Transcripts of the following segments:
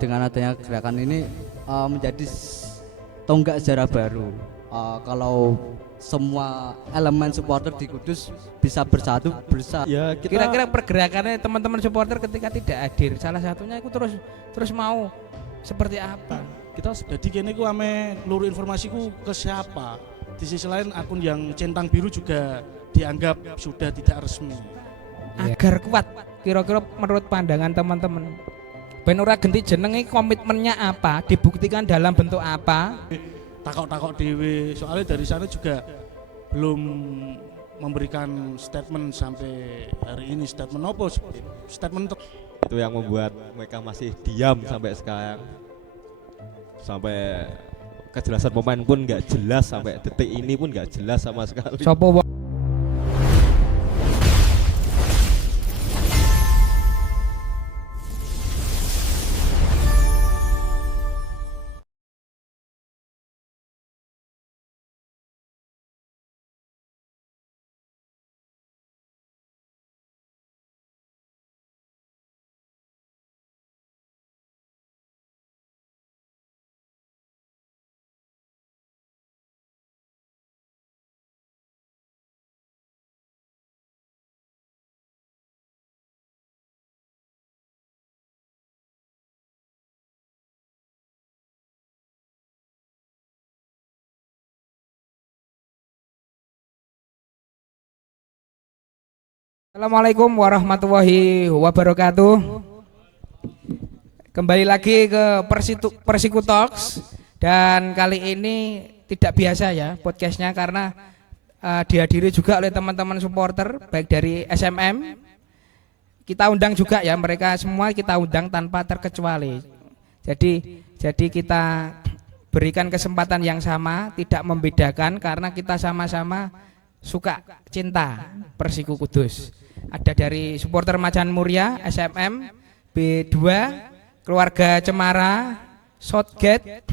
Dengan adanya gerakan ini menjadi tonggak sejarah baru. Kalau semua elemen supporter di Kudus bisa bersatu Ya kita Kira-kira pergerakannya teman-teman supporter ketika tidak hadir, salah satunya itu terus mau seperti apa? kita jadi kene ku ame luru informasiku ke siapa. Di sisi lain akun yang centang biru juga dianggap sudah tidak resmi. Agar kuat, kira-kira menurut pandangan teman-teman, ben ora ganti jenenge, komitmennya apa, dibuktikan dalam bentuk apa? Takok-takok dewe, soalnya dari sana juga belum memberikan statement sampai hari ini. Statement apa? Statement Itu yang membuat mereka masih diam sampai sekarang. Sampai kejelasan pemain pun nggak jelas, sampai detik ini pun nggak jelas sama sekali. Sopo Assalamualaikum warahmatullahi wabarakatuh. Kembali lagi ke Persiku Talks, dan kali ini tidak biasa ya podcastnya karena dihadiri juga oleh teman-teman supporter baik dari SMM. Kita undang juga ya, mereka semua kita undang tanpa terkecuali. Jadi kita berikan kesempatan yang sama, tidak membedakan karena kita sama-sama suka cinta Persiku Kudus. Ada dari supporter Macan Muria, SMM, B2, keluarga Cemara, Southgate,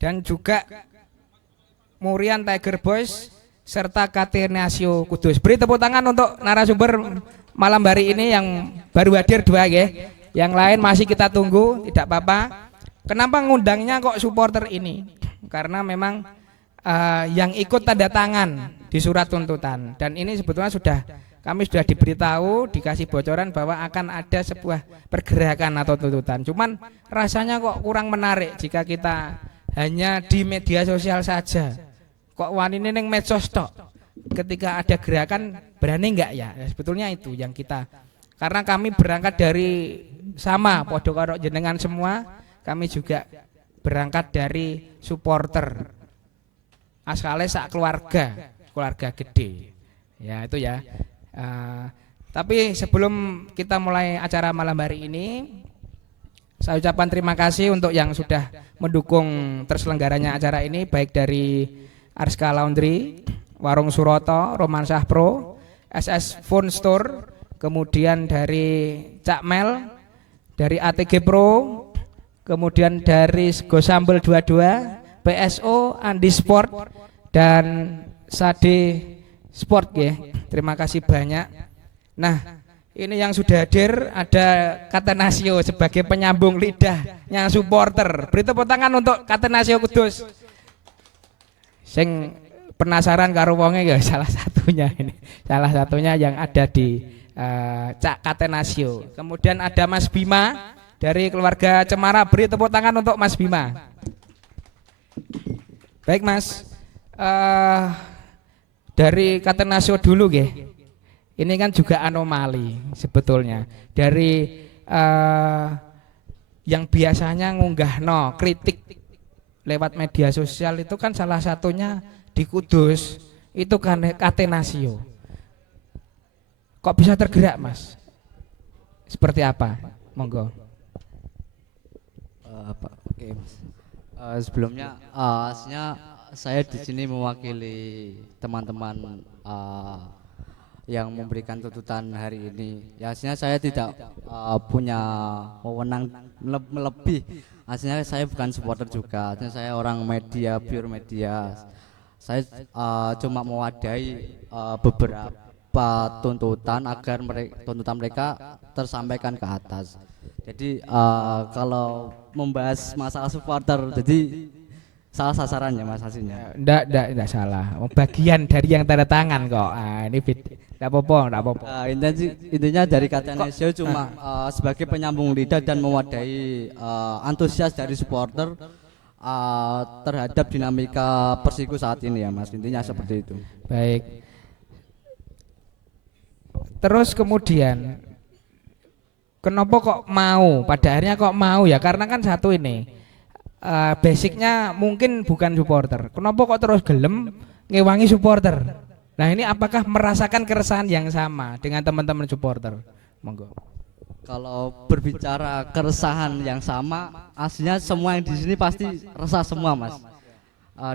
dan juga Murian Tiger Boys serta Catenaccio Kudus. Beri tepuk tangan untuk narasumber malam hari ini yang baru hadir dua ya. Yang lain masih kita tunggu, tidak apa-apa. Kenapa ngundangnya kok supporter ini? Karena memang yang ikut tanda tangan di surat tuntutan, dan ini sebetulnya kami sudah diberitahu, dikasih bocoran bahwa akan ada sebuah pergerakan atau tuntutan. Cuman rasanya kok kurang menarik jika kita hanya di media sosial saja. Kok wani neng medsos tok. Ketika ada gerakan berani enggak ya? Sebetulnya itu yang kita, karena kami berangkat dari sama podo karo jenengan semua, kami juga berangkat dari supporter. Asale sak keluarga gede. Ya itu ya. Tapi sebelum kita mulai acara malam hari ini, saya ucapkan terima kasih untuk yang sudah mendukung terselenggaranya acara ini, baik dari Arska Laundry, Warung Suroto, Romansah Pro, SS Phone Store, kemudian dari Cak Mel, dari ATG Pro, kemudian dari Sego Sambel 22, PSO, Andi Sport, dan Sade Sport ya. Terima kasih banyak. Nah, ini yang sudah hadir ada Catenaccio sebagai penyambung lidahnya supporter. Beri tepuk tangan untuk Catenaccio Kudus. Sing penasaran karo wonge ya salah satunya ini. Salah satunya yang ada di Cak Catenaccio. Kemudian ada Mas Bima dari keluarga Cemara. Beri tepuk tangan untuk Mas Bima. Baik Mas, dari Catenaccio dulu ya. Ini kan juga anomali sebetulnya. Dari yang biasanya ngunggahno kritik lewat media sosial itu kan salah satunya di Kudus itu kan Catenaccio. Kok bisa tergerak Mas? Seperti apa? Monggo. Oke Mas. Sebelumnya aslinya saya di sini mewakili teman-teman yang memberikan tuntutan hari ini. Ya aslinya saya tidak punya wewenang lebih. Aslinya saya bukan supporter juga. Aslinya saya orang media, pure media. Saya cuma mewadahi beberapa tuntutan agar tuntutan mereka tersampaikan ke atas. Jadi kalau membahas masalah supporter, jadi salah sasarannya Mas aslinya. Enggak salah. Oh, bagian dari yang tanda tangan kok. Ah, ini enggak apa-apa. Intinya dari kata Nesio cuma sebagai penyambung lidah dan mewadahi antusias dari supporter terhadap dinamika Persiku saat ini ya Mas. Intinya seperti itu. Baik. Terus kemudian kenapa kok mau? Pada akhirnya kok mau ya? Karena kan satu ini basicnya mungkin bukan supporter. Kenapa kok terus gelem ngewangi supporter? Nah ini apakah merasakan keresahan yang sama dengan teman-teman supporter? Monggo. Kalau berbicara keresahan yang sama, aslinya semua yang di sini pasti resah semua Mas.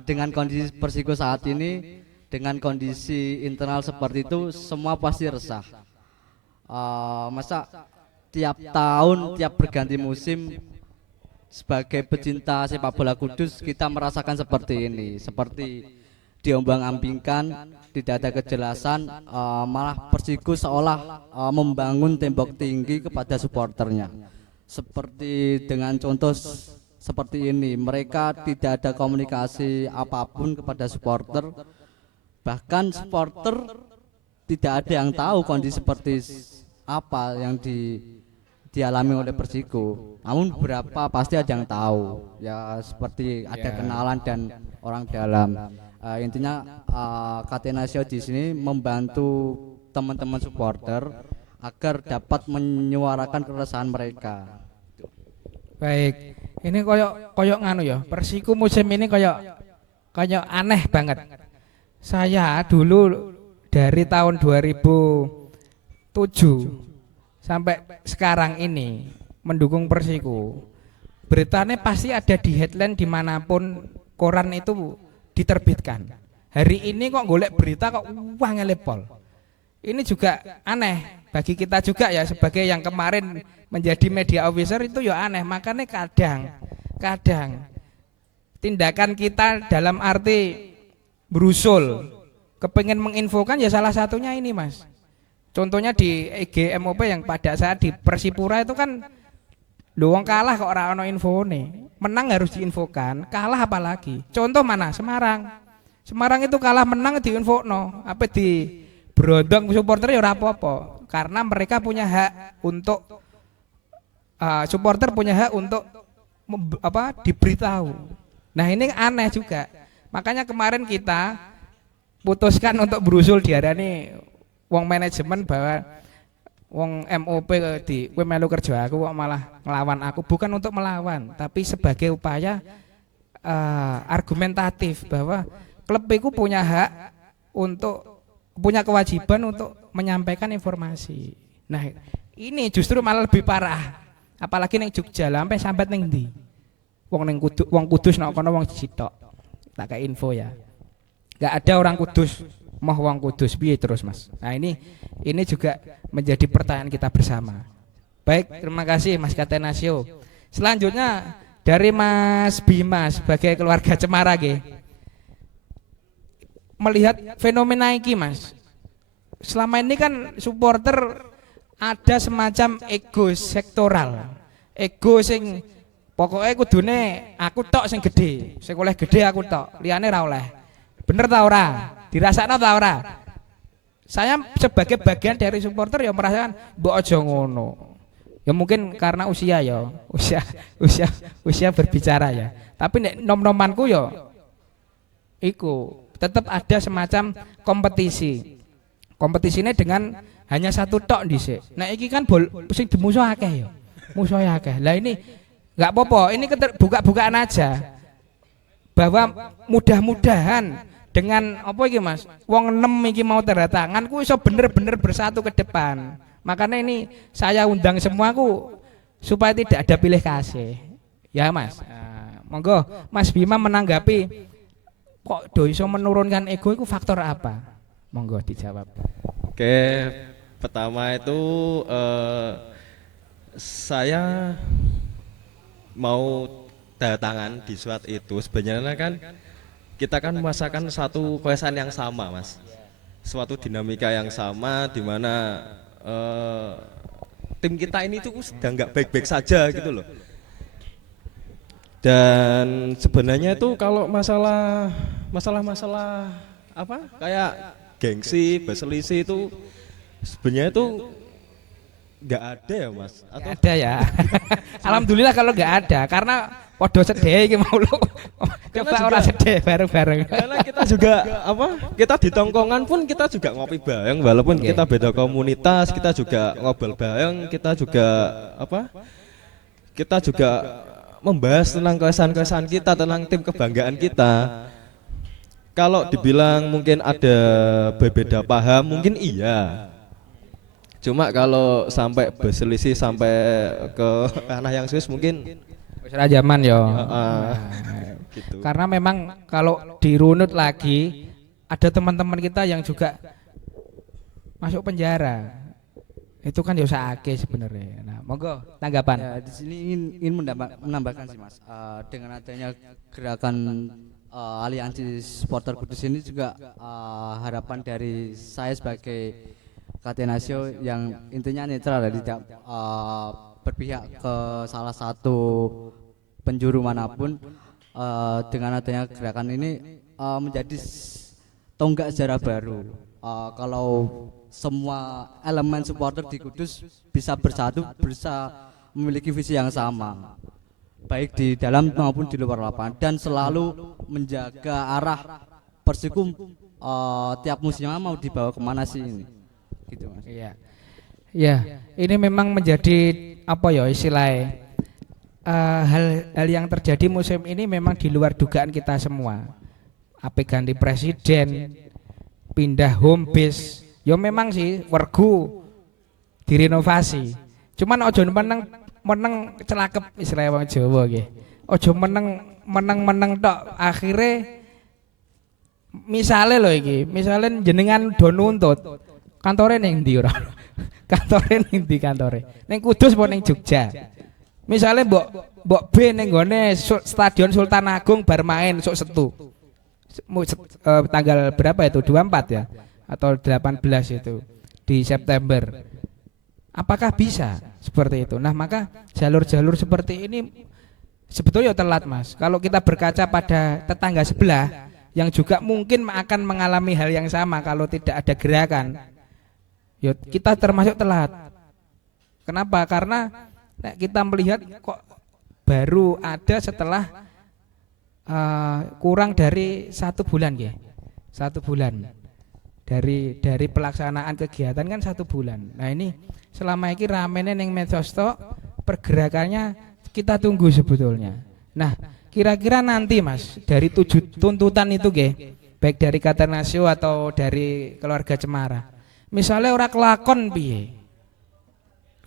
Dengan kondisi Persiko saat ini, dengan kondisi internal seperti itu, semua pasti resah. Masa tiap tahun, tiap berganti musim, sebagai pecinta sepak bola Kudus kita merasakan seperti ini, seperti diombang-ambingkan, tidak ada kejelasan, malah Persiko seolah membangun tembok tinggi kepada supporternya. Seperti dengan contoh seperti ini, mereka tidak ada komunikasi apapun kepada supporter, bahkan supporter tidak ada yang tahu kondisi seperti apa yang dialami oleh Persiko. Namun beberapa pasti ada yang tahu, ya seperti ada kenalan dan orang dalam. Intinya Catenaccio di sini membantu teman-teman supporter agar dapat menyuarakan keresahan mereka. Baik. Ini koyok nganu ya. Persiko musim ini koyok aneh banget. Saya dulu dari tahun 2007 sampai sekarang ini mendukung Persiko. Beritanya pasti ada di headline dimanapun koran itu diterbitkan. Hari ini kok golek berita kok wah ngelepol. Ini juga aneh bagi kita juga ya sebagai yang kemarin menjadi media officer itu ya aneh. Makanya kadang tindakan kita dalam arti berusul kepengen menginfokan ya salah satunya ini Mas. Contohnya di EGMOP yang pada saat di Persipura itu kan luang kalah kok ora ono infone. Menang harus diinfokan, kalah apalagi. Contoh mana? Semarang. Semarang itu kalah menang diinfokno. Apa di brodong supporter ya ora apa-apa. Karena mereka punya hak untuk supporter punya hak untuk diberitahu. Nah, ini aneh juga. Makanya kemarin kita putuskan untuk berusul diarani wong manajemen bahwa wong MOP di kowe melu kerja aku kok malah ngelawan aku, bukan untuk melawan tapi sebagai upaya argumentatif bahwa klub itu punya hak untuk punya kewajiban untuk menyampaikan informasi. Nah, ini justru malah lebih parah. Apalagi ning Jogja sampai ning ndi. Wong Kudus nek kono wong Citok. Tak kayak info ya. Enggak ada orang Kudus mau wong Kudus piye terus Mas. Nah, ini juga menjadi pertanyaan kita bersama. Baik, terima kasih Mas Catenaccio. Selanjutnya dari Mas Bima sebagai keluarga Cemara nggih. Melihat fenomena iki Mas. Selama ini kan supporter ada semacam ego sektoral. Ego sing pokoknya kudune aku tok sing gede, sing oleh gede aku tok, liyane ra oleh. Bener ta ora? Dirasakno ta ora? Saya sebagai bagian dari supporter ya merasakan mbok aja ngono. Ya mungkin karena usia ya, usia berbicara ya. Tapi nek nom-nomanku ya iku tetap ada semacam kompetisi. Kompetisinya dengan hanya satu tok dhisik. Nah iki kan sing dimusuh akeh ya. Musuhe akeh. Lah ini enggak apa-apa, ini buka-bukaan aja. Bahwa mudah-mudahan dengan apa iki Mas? Wong 6 iki mau tanda tangan ku iso bener-bener bersatu ke depan. Makanya ini saya undang semuaku supaya tidak ada pilih kasih. Ya Mas. Nah, monggo Mas Bima menanggapi kok do iso menurunkan ego itu faktor apa? Monggo dijawab. Oke, pertama itu saya mau tanda tangan di surat itu sebenarnya kan kita kan merasakan satu keresahan yang sama Mas, suatu dinamika yang sama di mana tim kita ini tuh sedang nggak baik-baik saja gitu loh. Dan sebenarnya itu kalau masalah apa kayak gengsi, berselisih itu sebenarnya itu nggak ada ya Mas? Atau Nggak ada ya. Alhamdulillah kalau nggak ada, karena podo sedih iki mau lu. Coba juga- ora sedih bareng-bareng. karena kita juga apa? Kita di tongkongan pun kita juga ngopi bareng walaupun Oke. kita beda komunitas, kita juga ngobrol bareng, kita juga apa? Kita juga membahas tentang kesan-kesan kita, tentang tim kebanggaan kita. Kalau dibilang mungkin ada berbeda paham, mungkin iya. Cuma kalau sampai berselisih sampai ke ranah yang serius mungkin Wis ra zaman yo. gitu. Karena memang kalau dirunut lagi ada teman-teman kita yang juga masuk penjara. Itu kan ya sakit sebenarnya. Nah, monggo tanggapan. Ya, di sini ingin menambahkan sih Mas, dengan adanya gerakan aliansi supporter Kudus ini juga harapan dari saya sebagai Catenaccio yang intinya netral dan tidak berpihak ke salah satu penjuru manapun, dengan adanya gerakan ini menjadi tonggak sejarah baru. Kalau semua elemen supporter di Kudus bisa bersatu, bisa memiliki visi yang sama, baik di dalam maupun di luar lapangan, dan selalu menjaga arah Persikum tiap musimnya mau dibawa kemana sih ini, gitu Mas. Iya. Ya, ini memang menjadi apa ya istilahnya hal yang terjadi musim ini memang di luar dugaan kita semua. Apa ganti presiden, pindah home base, ya memang sih wergu direnovasi. Cuman ojo meneng celakep istilahnya wong Jawa nggih. Ojo meneng tok, akhirnya misale lho iki, misale jenengan do nuntut kantore ning ndi ora? Kantore ning ndi kantore? Ning Kudus apa ning Jogja? Misale mbok B ning gone Stadion Sultan Agung bar main sok Setu. Tanggal berapa itu? 24 ya atau 18 itu di September. Apakah bisa seperti itu? Nah, maka jalur-jalur seperti ini sebetulnya telat, Mas. Kalau kita berkaca pada tetangga sebelah yang juga mungkin akan mengalami hal yang sama kalau tidak ada gerakan, ya kita termasuk telat. Kenapa? Karena kita melihat kok baru ada setelah kurang dari 1 bulan ya, 1 bulan dari pelaksanaan kegiatan kan 1 bulan. Nah ini selama ini ramene ning medsos tok, pergerakannya kita tunggu sebetulnya. Nah kira-kira nanti Mas dari 7 tuntutan itu baik dari Catenaccio atau dari keluarga Cemara, misalnya orang kelakon piye?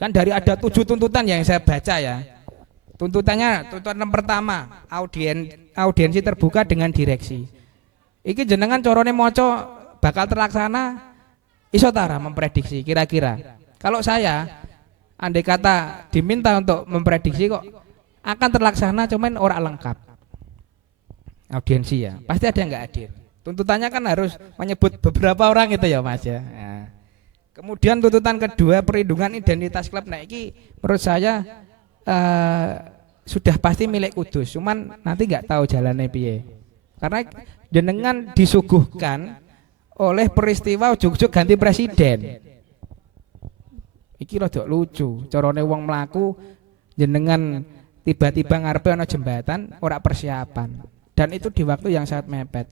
Kan dari ada 7 tuntutan yang saya baca ya. Tuntutan pertama, audiensi terbuka dengan direksi. Iki jenengan corone moco bakal terlaksana iso tara memprediksi kira-kira. Kalau saya andai kata diminta untuk memprediksi kok akan terlaksana cuman ora lengkap. Audiensi ya, pasti ada yang enggak hadir. Tuntutannya kan harus menyebut beberapa orang itu ya Mas ya. Nah. Kemudian tuntutan kedua perlindungan identitas klub. Nah ini menurut saya sudah pasti milik Kudus, cuman nanti nggak tahu jalannya piye. Karena jenengan disuguhkan oleh peristiwa ujug-ujug ganti presiden. Iki rada lucu, carane wong mlaku jenengan tiba-tiba ngarepe ana jembatan ora persiapan. Dan itu di waktu yang sangat mepet.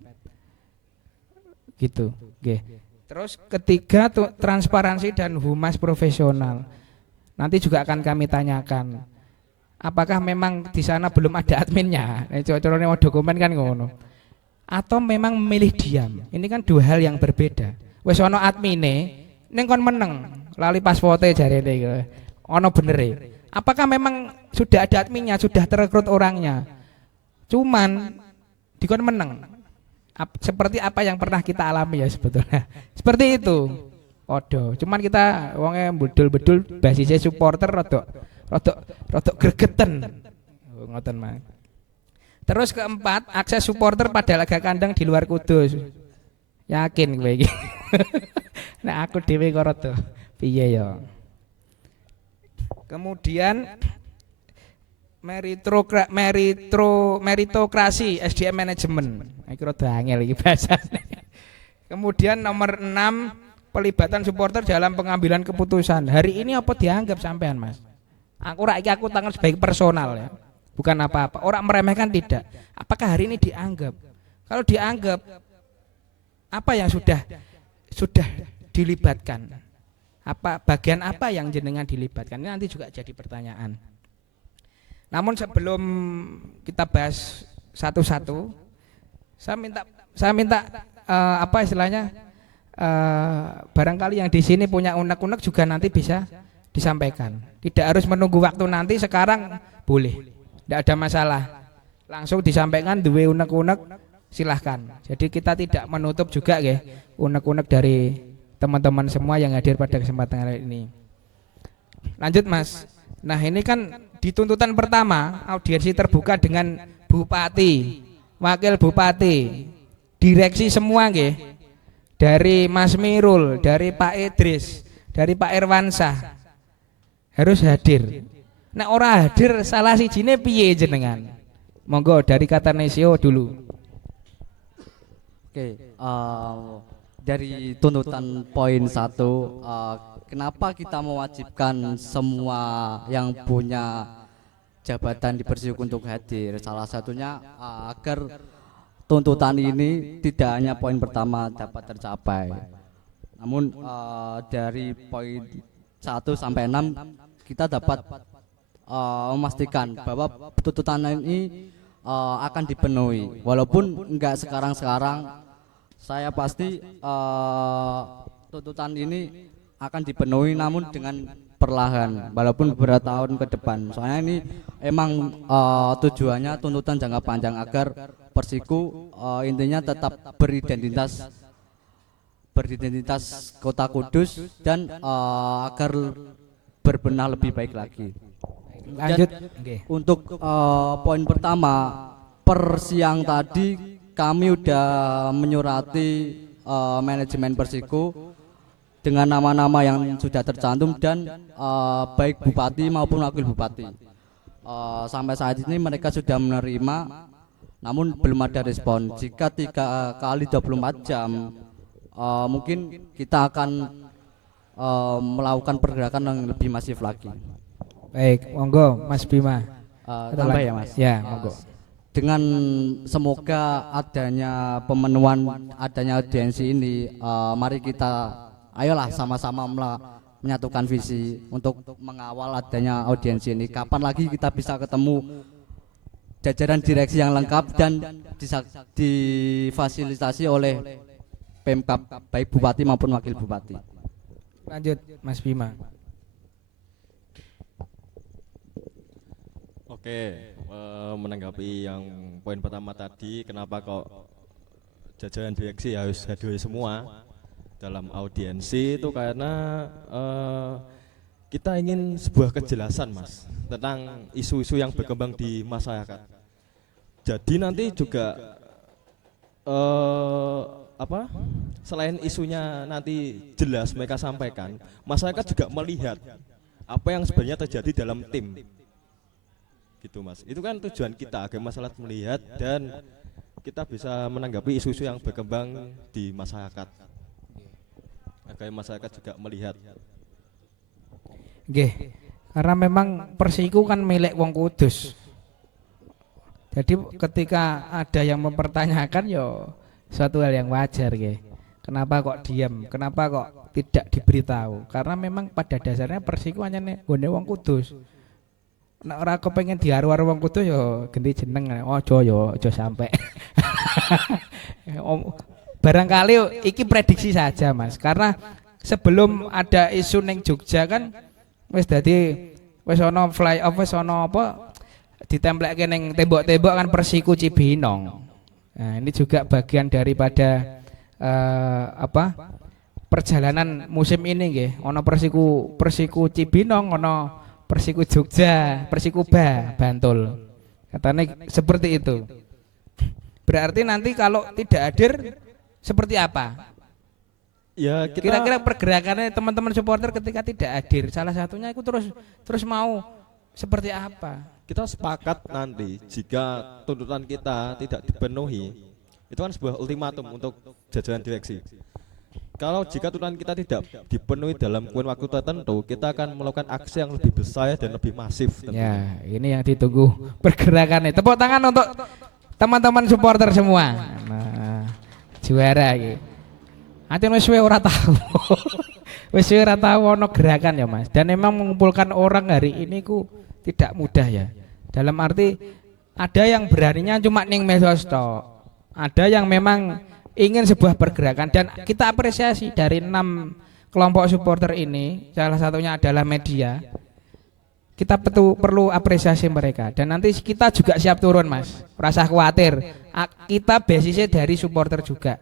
Gitu, nggih. Terus ketiga transparansi dan humas profesional. Nanti juga akan kami tanyakan. Apakah memang di sana belum ada adminnya? Carane dokumen kan ngono. Atau memang memilih diam. Ini kan 2 hal yang berbeda. Wis ana admine ning kon meneng, lali password-e jarene iku. Ana benere. Apakah memang sudah ada adminnya, sudah terekrut orangnya? Cuman dikon meneng. Seperti apa yang pernah kita alami ya sebetulnya. Seperti itu. Podo. Cuman kita wonge bedul-bedul basisnya supporter rodok gregeten. Ngoten Mas. Terus keempat, akses supporter pada laga kandang di luar Kudus. Yakin kowe iki. Nek aku dhewe kok rada piye ya. Kemudian meritokrasi SDM manajemen. Iki rada angel iki bahasane. Kemudian nomor 6 pelibatan supporter dalam pengambilan keputusan. Hari ini apa dianggap sampean, Mas? Aku tangan sebagai personal ya. Bukan apa-apa. Orang meremehkan tidak. Apakah hari ini dianggap? Kalau dianggap, apa yang sudah dilibatkan? Apa bagian apa yang jenengan dilibatkan? Ini nanti juga jadi pertanyaan. Namun sebelum kita bahas satu-satu, saya minta apa istilahnya? Barangkali yang di sini punya unek-unek juga nanti bisa disampaikan. Tidak harus menunggu waktu nanti, sekarang boleh. Tidak ada masalah. Langsung disampaikan duwe unek-unek, silahkan. Jadi kita tidak menutup juga ya unek-unek dari teman-teman semua yang hadir pada kesempatan kali ini. Lanjut Mas. Nah ini kan di tuntutan pertama audiensi terbuka dengan bupati, wakil bupati, direksi semua nggih. Dari Mas Mirul, dari Pak Idris, dari Pak Irwansyah harus hadir. Nek ora hadir salah sijine piye jenengan? Monggo dari Katanesio dulu. Oke, dari tuntutan poin 1, kenapa kita mewajibkan semua yang punya jabatan di Persik untuk hadir? Salah satunya agar tuntutan ini tidak hanya poin pertama dapat tercapai, namun dari poin 1 sampai 6 kita dapat memastikan bahwa tuntutan ini akan dipenuhi. Walaupun enggak sekarang-sekarang, saya pasti tuntutan ini akan dipenuhi, namun dengan perlahan, walaupun beberapa tahun ke depan. Soalnya ini emang tujuannya tuntutan jangka panjang agar Persiku intinya tetap beridentitas Kota Kudus dan agar berbenah lebih baik lagi. Lanjut. Untuk poin pertama, per siang tadi kami udah menyurati manajemen Persiku dengan nama-nama yang sudah tercantum dan baik bupati maupun wakil bupati. Sampai saat ini mereka sudah menerima, namun belum ada respon. Jika 3 kali 24 jam, mungkin kita akan melakukan pergerakan yang lebih masif lagi. Baik, monggo Mas Bima. Tambah ya Mas. Ya, monggo. Dengan semoga adanya pemenuhan, adanya audiensi ini, mari kita ayolah sama-sama menyatukan visi untuk mengawal adanya audiensi ini. Kapan lagi kita bisa ketemu jajaran direksi yang lengkap dan difasilitasi oleh Pemkab, baik bupati maupun wakil bupati. Lanjut Mas Bima. Oke, menanggapi yang poin pertama tadi, kenapa kok jajaran direksi harus hadir semua dalam audiensi, itu karena kita ingin sebuah kejelasan Mas tentang isu-isu yang berkembang di masyarakat. Jadi nanti juga selain isunya nanti jelas mereka sampaikan, masyarakat juga melihat apa yang sebenarnya terjadi dalam tim. Gitu Mas, itu kan tujuan kita agar masyarakat melihat dan kita bisa menanggapi isu-isu yang berkembang di masyarakat, agar masyarakat juga melihat. Nggih, karena memang Persiku kan milik wong Kudus. Jadi ketika ada yang mempertanyakan yo suatu hal yang wajar nggih. Kenapa kok diam? Kenapa kok tidak diberitahu? Karena memang pada dasarnya Persiku hanya nggone wong Kudus. Nek ora kepengin diaru-aru wong Kudus yo ganti jeneng aja sampai. Barangkali iki prediksi saja Mas, karena sebelum ada isu ning Jogja kan wis dadi wis ana flyover, wis ana apa ditempelke ning tembok-tembok kan Persiku Cibinong. Nah, ini juga bagian daripada perjalanan musim ini nggih. Ana Persiku Cibinong, ana Persiku Jogja, Persiku Bantul. Katanya seperti itu. Berarti nanti kalau tidak hadir seperti apa? Ya kita Kira-kira pergerakannya teman-teman supporter ketika tidak hadir, salah satunya itu terus mau seperti apa? kita sepakat nanti jika tuntutan kita tidak dipenuhi, itu kan sebuah ultimatum untuk jajaran direksi. Kalau jika tuntutan kita tidak dipenuhi dalam kurun waktu tertentu, kita akan melakukan aksi yang lebih besar dan lebih masif tentunya. Ya, ini yang ditunggu pergerakannya. Tepuk tangan untuk teman-teman supporter semua. Nah, juara iki. Ati wis suwe ora tahu. Wis suwe ora tahu ono gerakan ya, Mas. Dan memang mengumpulkan orang hari ini ku tidak mudah ya. Dalam arti ada yang beraninya cuma ning medsos tok. Ada yang memang ingin sebuah pergerakan dan kita apresiasi dari 6 kelompok supporter ini, salah satunya adalah media. Kita perlu apresiasi mereka dan nanti kita juga siap turun, Mas. Rasa khawatir. Kita basisnya dari supporter juga.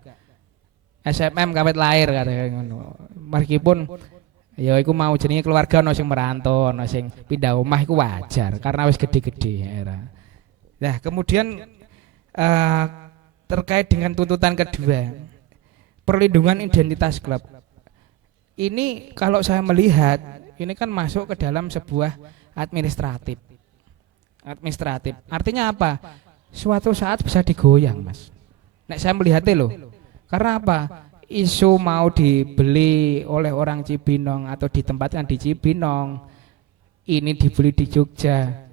SMM kawet lahir katanya ngono. Meskipun ya iku mau jenenge keluarga ono sing merantau, ono sing pindah omah iku wajar karena wis gede-gede era. Nah, kemudian terkait dengan tuntutan kedua, perlindungan identitas klub. Ini kalau saya melihat ini kan masuk ke dalam sebuah administratif. Artinya apa? Suatu saat bisa digoyang, Mas. Nek saya melihatnya loh. Karena apa? Isu mau dibeli oleh orang Cibinong atau ditempatkan di Cibinong, ini dibeli di Jogja.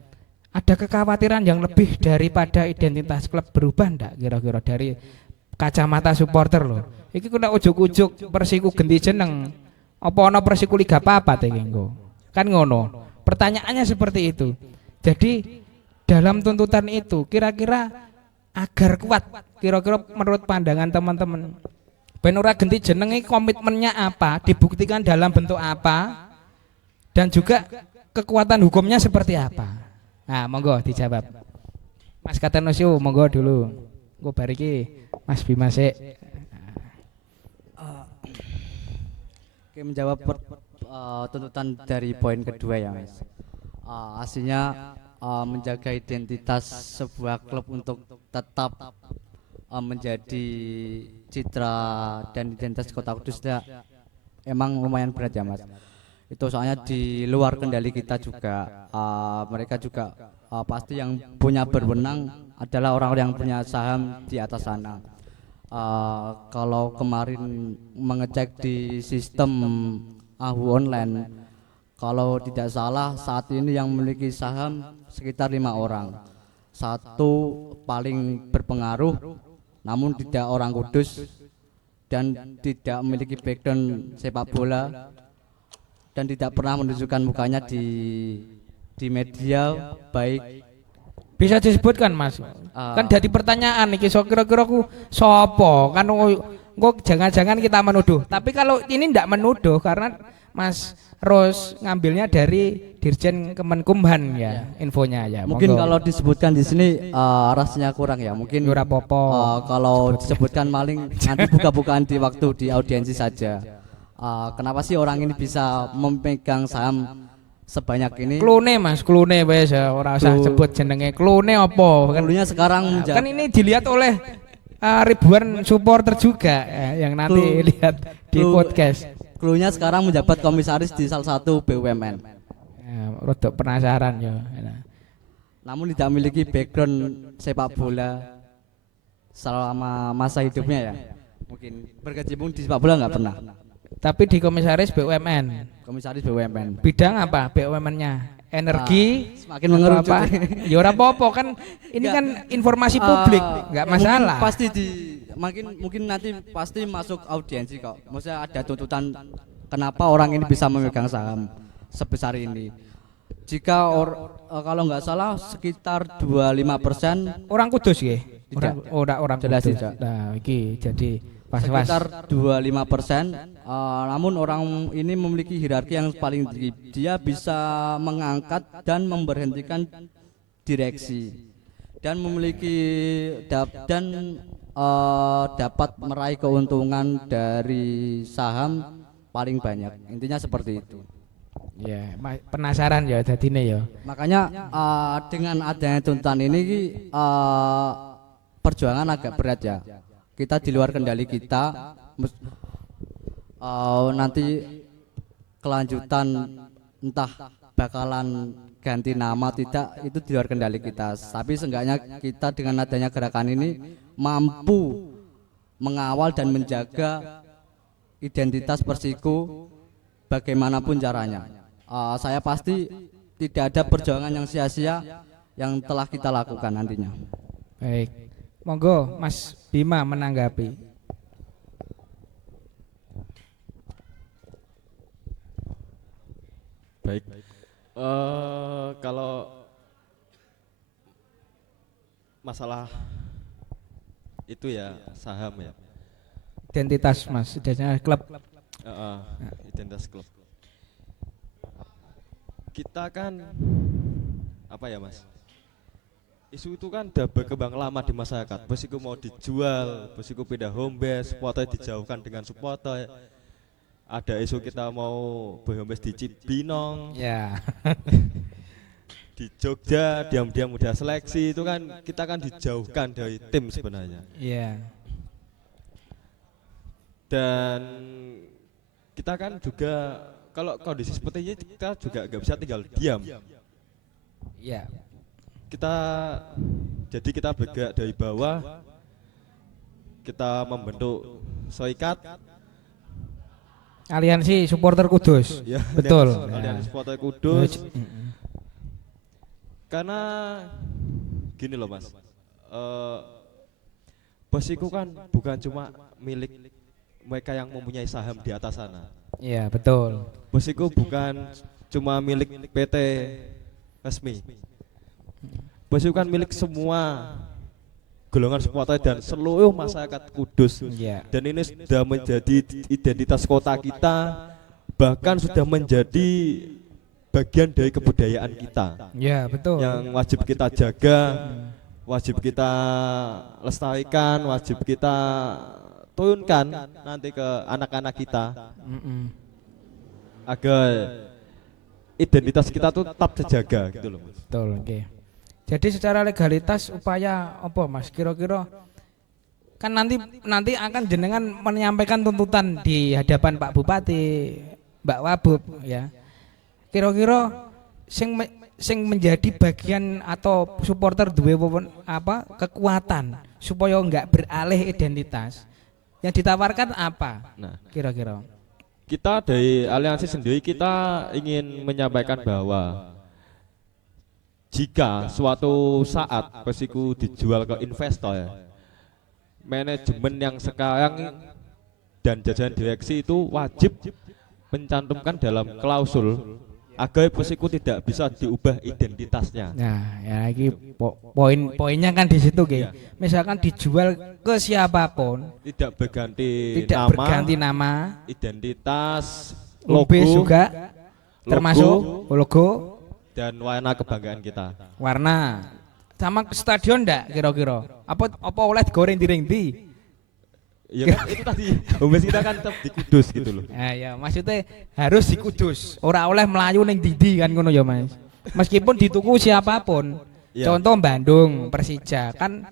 Ada kekhawatiran yang lebih daripada identitas klub berubah ndak kira-kira dari kacamata supporter loh. Iki kena ujuk-ujuk Persiku ganti jeneng. Apa ana Persiku Liga Papat iki engko? Kan ngono. Pertanyaannya seperti itu. Jadi dalam tuntutan itu kira-kira agar kuat, kira-kira menurut pandangan teman-teman, ben ora ganti jenenge komitmennya apa, dibuktikan dalam bentuk apa, dan juga kekuatan hukumnya seperti apa. Nah, monggo dijawab. Mas Katenusio, monggo dulu. Gue bariki Mas Bima sik. Oke, menjawab tuntutan dari poin kedua ya, Mas. Aslinya menjaga identitas sebuah klub untuk tetap menjadi citra dan identitas Kota Kudus emang lumayan berat ya, Mas. Itu soalnya di luar kendali kita juga. Mereka juga pasti yang punya berwenang adalah orang-orang yang punya saham di atas sana. Kalau kemarin mengecek di sistem AHU online, kalau tidak salah saat ini yang memiliki saham sekitar 5 orang. Satu paling berpengaruh namun tidak orang Kudus dan tidak memiliki background sepak bola dan tidak pernah menunjukkan mukanya di media baik. Bisa disebutkan, Mas? Kan jadi pertanyaan iki kira-kira ku sopo? Kan kok jangan-jangan kita menuduh. Tapi kalau ini ndak menuduh karena Mas Ros ngambilnya dari Dirjen Kemenkumhan ya, infonya ya. Mungkin monggo. kalau disebutkan di sini rasanya kurang ya. Mungkin Ora popo. kalau disebutkan maling nanti buka-bukaan di waktu di audiensi saja. Kenapa sih orang ini bisa memegang saham sebanyak ini? Klune, Mas, klune wes ya, ora usah sebut jenenge. Klune apa? Dulunya sekarang Kan ini dilihat oleh ribuan supporter juga yang nanti lihat di podcast. Klunya sekarang menjabat komisaris di salah satu BUMN. Rodok penasaran ya. Namun tidak memiliki background sepak bola selama masa hidupnya ya. Mungkin berkecimpung di sepak bola nggak pernah. Tapi di komisaris BUMN. Komisaris BUMN. Bidang apa BUMN-nya? Energi, semakin mengerucut. Ya ora apa-apa kan ini kan informasi publik, enggak masalah. Pasti mungkin nanti pasti masuk audiensi kok. Maksudnya ada tuntutan kenapa orang ini bisa memegang saham sebesar ini. Jika kalau nggak salah sekitar 25% orang Kudus nggih. Orang jelas Kudus. tidak. Nah, iki jadi pas-pas. Sekitar 25%. Namun orang ini memiliki hierarki yang paling tinggi. Dia bisa mengangkat dan memberhentikan direksi dan memiliki dapat meraih keuntungan dari saham paling banyak. Intinya seperti itu. Ya, penasaran ya dadine ya. Makanya dengan adanya tuntutan ini perjuangan agak berat ya. Kita di luar kendali kita. nanti kelanjutan entah bakalan ganti nama tidak, itu di luar kendali kita. Tapi seenggaknya kita dengan adanya gerakan ini mampu mengawal dan menjaga identitas Persiku bagaimanapun caranya. Saya pasti tidak ada perjuangan yang sia-sia yang telah kita lakukan nantinya. Baik, monggo Mas Bima menanggapi. Baik. Kalau masalah itu ya saham ya. Identitas Mas, identitas klub. Identitas klub. Kita kan apa ya Mas? Isu itu kan udah berkembang lama di masyarakat. Besiku mau dijual, besiku pindah home base, supporter dijauhkan dengan supporter. Ada isu kita mau home base di Cibinong, Ya. di Jogja, diam-diam udah seleksi, itu kan kita kan dijauhkan dari tim sebenarnya. Iya. Dan kita kan juga kalau kondisi seperti ini kita juga nggak bisa tinggal diam. Iya. Kita bergerak dari bawah, kita membentuk Soikat, Aliansi Supporter Kudus. ya, Betul. Aliansi Supporter Kudus. Karena gini loh Mas, Persiku kan bukan cuma milik mereka yang mempunyai saham di atas sana. Iya, betul. Persiku bukan cuma milik PT resmi. Persiku kan milik semua golongan supporter dan seluruh masyarakat Kudus. Iya. Dan ini sudah menjadi identitas kota kita, bahkan sudah menjadi bagian dari kebudayaan kita. Iya, betul. Yang wajib kita jaga, wajib kita lestarikan, wajib kita turunkan nanti ke anak-anak kita agar identitas kita tuh tetap terjaga gitu loh. Betul, oke. Jadi secara legalitas upaya apa Mas? Kira-kira kan nanti akan jenengan menyampaikan tuntutan di hadapan Pak Bupati, Mbak Wabub ya. Kira-kira sing menjadi bagian atau supporter duwe apa kekuatan supaya enggak beralih identitas. Yang ditawarkan apa? Nah, Kira-kira. kita dari aliansi sendiri kita ingin menyampaikan bahwa jika suatu saat Persiku dijual ke investor, manajemen yang sekarang dan jajaran direksi itu wajib mencantumkan dalam klausul agar Persiku tidak bisa diubah identitasnya. Nah, ya lagi poinnya kan di situ, Ki. Misalkan dijual ke siapapun, Tidak berganti berganti nama, identitas, logo logo juga termasuk logo, dan warna kebanggaan kita. warna. Sama stadion ndak kira-kira? Apa oleh digoreng di ring di? Ya kan, itu tadi home base kita kan tetap di Kudus gitu loh. Nah, ya maksudnya harus di Kudus. Ora oleh melayu ning Didi kan ngono ya, Mas. Meskipun dituku siapapun. Ya. Contoh Bandung, Persija kan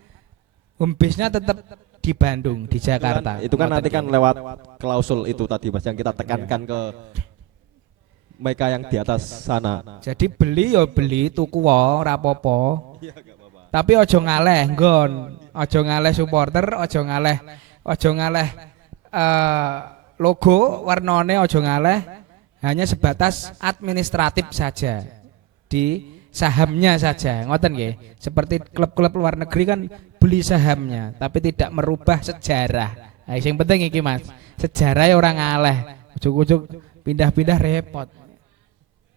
home base-nya tetap di Bandung, di Jakarta. Itu kan nanti kan lewat klausul itu tadi Mas yang kita tekankan ke mereka yang di atas sana. Jadi beli ya beli, tuku wae ora apa-apa. Tapi ojo ngaleh nggon, ojo ngaleh supporter, ojo ngaleh logo warnane, ojo ngaleh, hanya sebatas administratif saja di sahamnya saja, ngoten nggih. Seperti klub-klub luar negeri kan beli sahamnya, tapi tidak merubah sejarah. Nah, yang penting iki Mas, sejarahnya orang ngaleh, ujuk-ujuk pindah-pindah repot.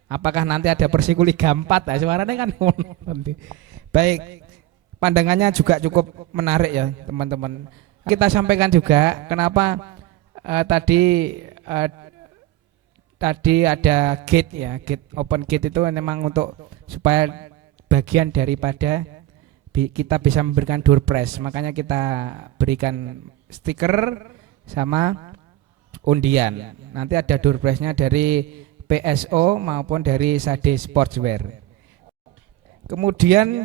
Apakah nanti ada Persiku Liga 4? Nah, suaranya kan nanti. Baik, pandangannya juga cukup menarik ya teman-teman. Kita sampaikan juga kenapa tadi ada gate ya, open gate itu memang untuk supaya bagian daripada kita bisa memberikan door prize. Makanya kita berikan stiker sama undian. Nanti ada door prize-nya dari PSO maupun dari Sade Sportswear. Kemudian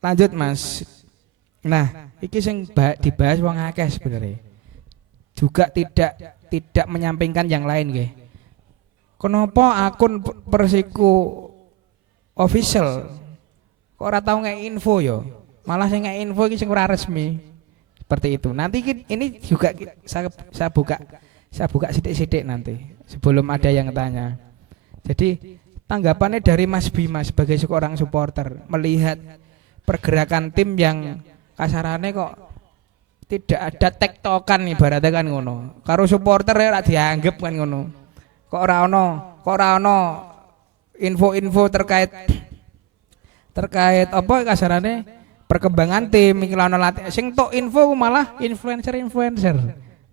lanjut Mas. Nah, iki sing dibahas wong akeh sebenarnya. juga tidak menyampingkan yang lain nggih. Kenapa akun Persiku official kok ora tau nge info yo? Malah sing nge info iki sing ora resmi. Seperti itu. Nanti ini juga saya buka sidik-sidik nanti sebelum ada yang tanya. Jadi tanggapannya dari Mas Bima sebagai seorang supporter melihat pergerakan tim yang kasarannya kok tidak ada tektokan ibaratnya kan ngono. Karo supporter ora dianggap kan ngono. Kok ora ono info-info terkait apa kasarannya perkembangan tim iki ana latihan sing tok info malah influencer.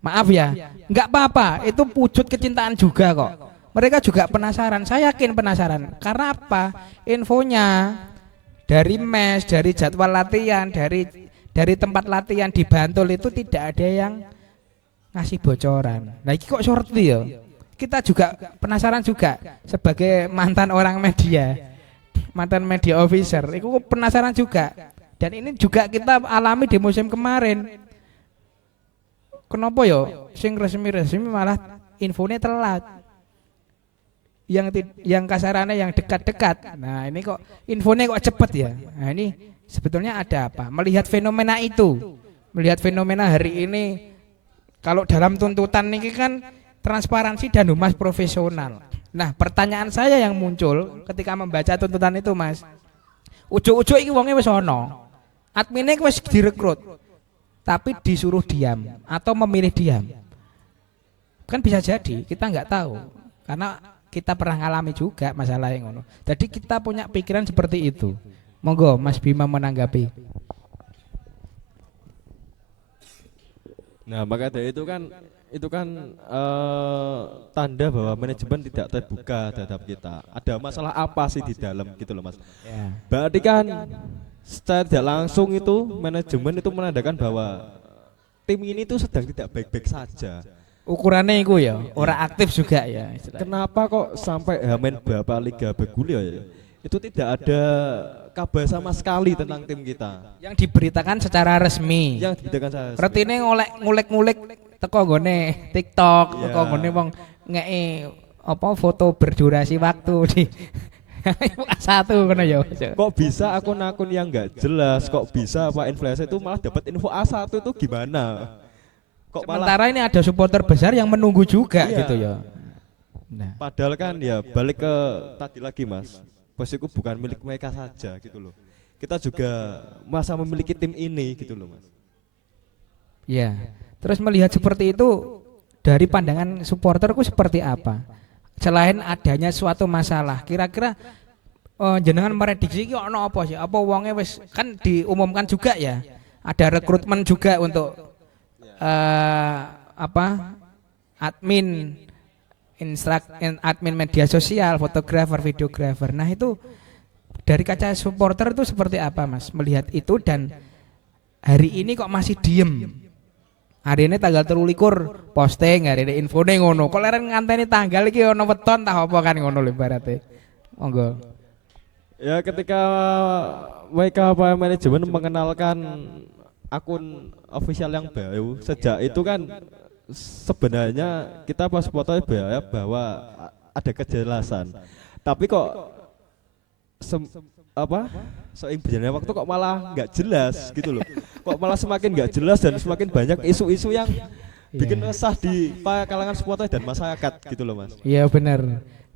Maaf ya, enggak apa-apa, itu wujud kecintaan juga kok. Mereka juga penasaran, saya yakin penasaran. Karena apa? Infonya dari mes, dari jadwal latihan, dari tempat latihan di Bantul itu tidak ada yang ngasih bocoran. Nah, ini kok shorty ya? Kita juga penasaran juga sebagai mantan orang media, mantan media officer. Itu penasaran juga. Dan ini juga kita alami di musim kemarin. Kenapa yo? Sing resmi-resmi malah infonya telat. Yang kasarannya yang dekat-dekat. Nah, ini kok infonya kok cepet ya. Nah, ini sebetulnya ada apa? Melihat fenomena itu. Melihat fenomena hari ini kalau dalam tuntutan ini kan transparansi dan humas profesional. Nah, pertanyaan saya yang muncul ketika membaca tuntutan itu, Mas. Ujuk-ujuk iki wonge wis ana. Adminnya wis direkrut, tapi disuruh diam atau memilih diam. Kan bisa jadi, kita nggak tahu. Karena kita pernah ngalami juga masalah yang ngono. Jadi kita punya pikiran seperti itu. Monggo Mas Bima menanggapi. Nah, maka dari itu kan tanda bahwa manajemen tidak terbuka terhadap kita. Ada masalah apa sih di dalam gitu loh, Mas. Ya. Berarti kan secara tidak langsung itu manajemen itu menandakan bahwa tim ini tuh sedang tidak baik-baik saja. Ukurannya itu ya, orang aktif juga ya. Kenapa kok sampai Hamin berapa liga bergulir ya? Itu tidak ada kabar sama sekali tentang tim kita. Yang diberitakan secara resmi. Yang diberitakan saya. Retine ngulik-ngulik teko nggone TikTok, Yeah. teko nggone wong ngeki apa foto berdurasi waktu di satu kono ya. Kok bisa akun-akun yang enggak jelas, kok bisa Pak influencer itu malah dapat info A1 itu gimana? Kok Sementara ini ada supporter besar yang menunggu juga Iya. gitu ya. Nah, padahal kan ya balik ke tadi lagi, Mas. Posiku bukan milik mereka saja gitu loh. Kita juga masa memiliki tim ini gitu loh, Mas. ya. Terus melihat seperti itu dari pandangan supporterku seperti apa? Selain adanya suatu masalah, kira-kira jenengan merediksi iki ono apa sih? Apa wonge wis kan diumumkan juga ya? Ada rekrutmen juga untuk admin admin media sosial, fotografer, videografer. Nah, itu dari kaca supporter itu seperti apa, Mas? Melihat itu dan hari ini kok masih diem. Hari ini tanggal 23 posting, hari ini infone ngono. Kok leren nganteni tanggal iki ono weton tah apa kan ngono lho ibarate. Monggo. Ya ketika mereka Pak manajemen mengenalkan akun official yang baru, sejak itu kan sebenarnya kita pas supporter berharap bahwa ada kejelasan. Tapi kok seiring berjalannya waktu kok malah nggak jelas gitu loh. Kok malah semakin nggak jelas dan semakin banyak isu-isu yang bikin resah di kalangan supporter dan masyarakat gitu loh, Mas. Iya benar.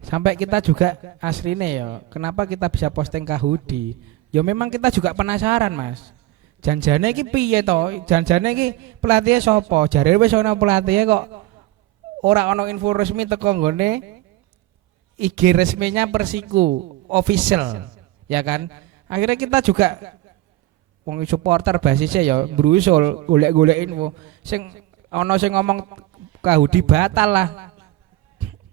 Sampai kita juga aslinya ya, kenapa kita bisa posting Kahudi? Ya memang kita juga penasaran, Mas. Janjane iki piye to? Janjane iki pelatihnya sapa? Jare wis ana pelatihnya kok ora ana info resmi teko nggone IG resminya Persiku official, ya kan? Akhirnya kita juga wong supporter basisnya ya berusul golek-golek info. Sing ana sing ngomong Kahudi batal lah.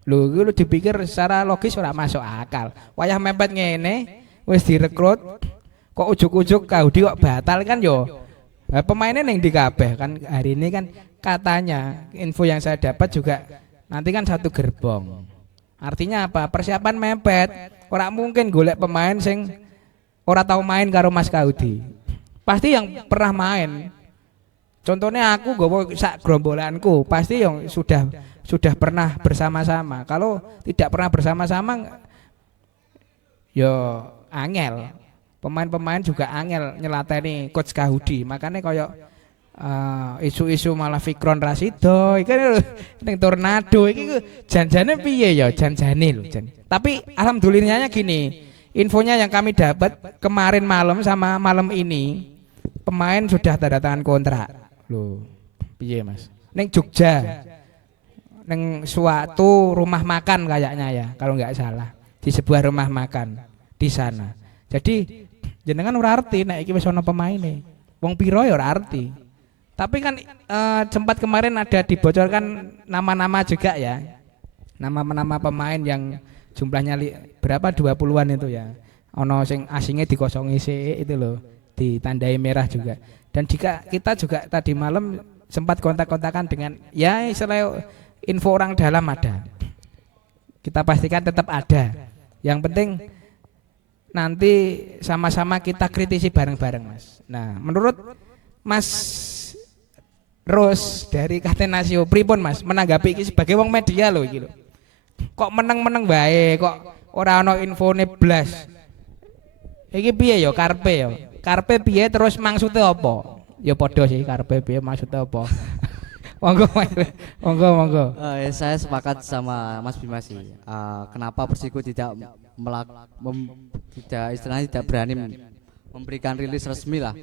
Lho, iku dipikir secara logis ora masuk akal. Wayah mepet ngene wis direkrut kok ujuk-ujuk Kahudi kok batal kan yo. Nah, pemainnya neng di kabeh kan hari ini kan katanya info yang saya dapat juga nanti kan satu gerbong. Artinya apa? Persiapan mepet. Ora mungkin golek pemain sing ora tahu main karo Mas Kahudi. Pasti yang pernah main. Contohnya aku gowo sak gerombolanku pasti yang sudah pernah bersama-sama. Kalau tidak pernah bersama-sama yo angel. Pemain-pemain juga angel nyelateni coach Kahudi. Makanya koyo isu-isu malah Fikron Rasido iki ning Tornado iki janjane piye ya janjane lho jan. Tapi alhamdulillahnya gini, infonya yang kami dapat kemarin malam sama malam ini pemain sudah tanda tangan kontrak. Loh, piye Mas? Ning Jogja. Ning suatu rumah makan kayaknya ya, kalau nggak salah. Di sebuah rumah makan di sana. Jadi jenengan ora arti nek iki wis ana pemaine. Wong piro ya ora arti. Tapi kan sempat kemarin ada dibocorkan nama-nama juga ya. Nama-nama pemain yang jumlahnya berapa 20-an itu ya. Ono sing asingnya dikosongi sih itu loh, ditandai merah juga. Dan jika kita juga tadi malam sempat kontak-kontakan dengan ya istilah info orang dalam ada. Kita pastikan tetap ada. Yang penting nanti sama-sama kita kritisi bareng-bareng Mas. Nah, menurut Mas Ros dari Catenaccio pripun Mas menanggapi iki sebagai wong media lho iki lho. Kok meneng-meneng bae kok ora ana infone blas. Iki piye ya karepe ya? Karepe piye terus maksudnya apa? Ya padha sih karepe piye maksudnya apa? Monggo Mas. Monggo. Saya sepakat sama Mas Bima sih. Kenapa Persiko tidak istilahnya tidak berani memberikan rilis resmi lah.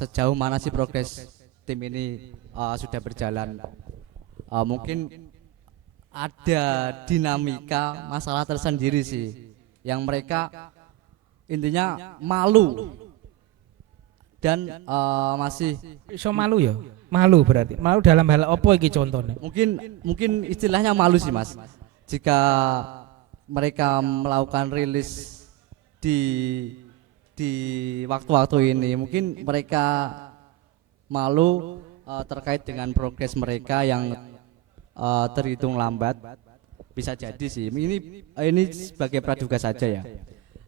Sejauh mana sih progres tim ini sudah berjalan. Mungkin ada dinamika masalah tersendiri sih yang mereka intinya malu dan masih iso malu ya? Malu berarti. Malu dalam hal apa iki contohnya? Mungkin istilahnya malu sih Mas. Jika mereka melakukan rilis di waktu-waktu ini, mungkin mereka malu terkait dengan progres mereka yang terhitung lambat. Bisa jadi sih. Ini sebagai praduga saja ya.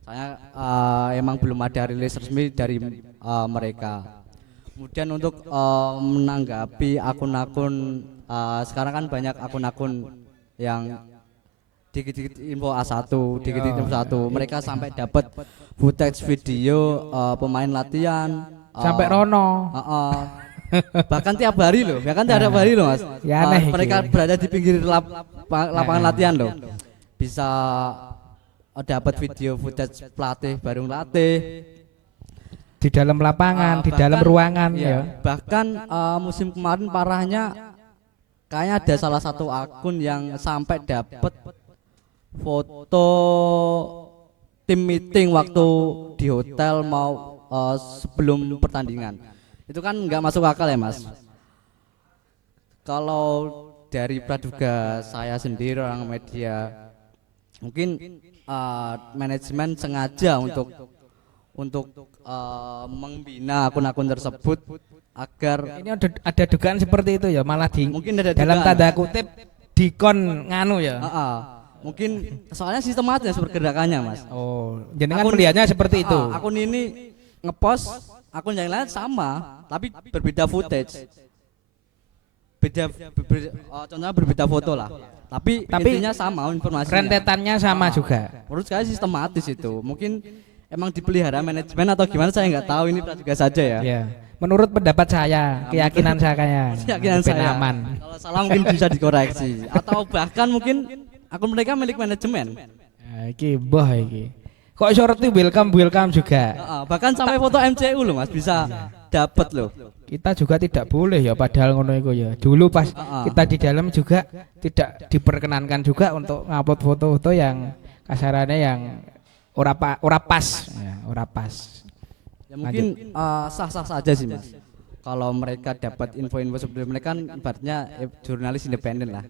Saya emang belum ada rilis resmi dari mereka. Kemudian untuk menanggapi akun-akun sekarang kan banyak akun-akun yang dikit-dikit info A1, dikit-dikit info 1. Mereka sampai dapat footage video pemain latihan Sampai rono. Bahkan tiap hari loh, bahkan tiap hari loh Mas. Ya aneh mereka iki. berada di pinggir lapangan latihan loh. Bisa dapat video footage pelatih bareng latih Di dalam lapangan, di dalam ruangan iya, ya. Bahkan musim kemarin parahnya kayaknya ada salah satu akun yang sampai dapat foto tim meeting waktu di hotel mau sebelum pertandingan. Itu kan nggak masuk akal ya Mas. Kalau dari praduga saya sendiri orang media, mungkin manajemen sengaja untuk membina akun-akun tersebut agar Ini ada dugaan seperti itu ya, malah mungkin ada dalam dugaan. tanda kutip dikon nganu ya. Mungkin soalnya sistematis pergerakannya Mas. Oh, jenengan melihatnya seperti itu. Akun ini ngepost, akun yang lain sama, tapi berbeda footage. Contohnya berbeda foto lah. Tapi intinya sama informasinya. Rentetannya sama juga. Menurut saya sistematis itu. Mungkin emang dipelihara manajemen atau gimana saya nggak tahu, ini praduga saja ya. Ya. Menurut pendapat saya, keyakinan saya Keyakinan ben saya. aman. Kalau salah mungkin bisa dikoreksi atau bahkan mungkin akun mereka milik manajemen. Nah, iki mbah iki. Kok iso reti welcome juga. Bahkan sampai foto MCU loh Mas bisa dapat loh. Kita juga tidak boleh ya padahal ngono iku ya. Dulu pas kita di dalam juga tidak diperkenankan juga untuk ngupload foto-foto yang kasarannya yang ora pas ya, ora pas. Ya mungkin sah-sah saja sih Mas. Kalau mereka dapat info-info seperti mereka kan ibaratnya jurnalis independen lah.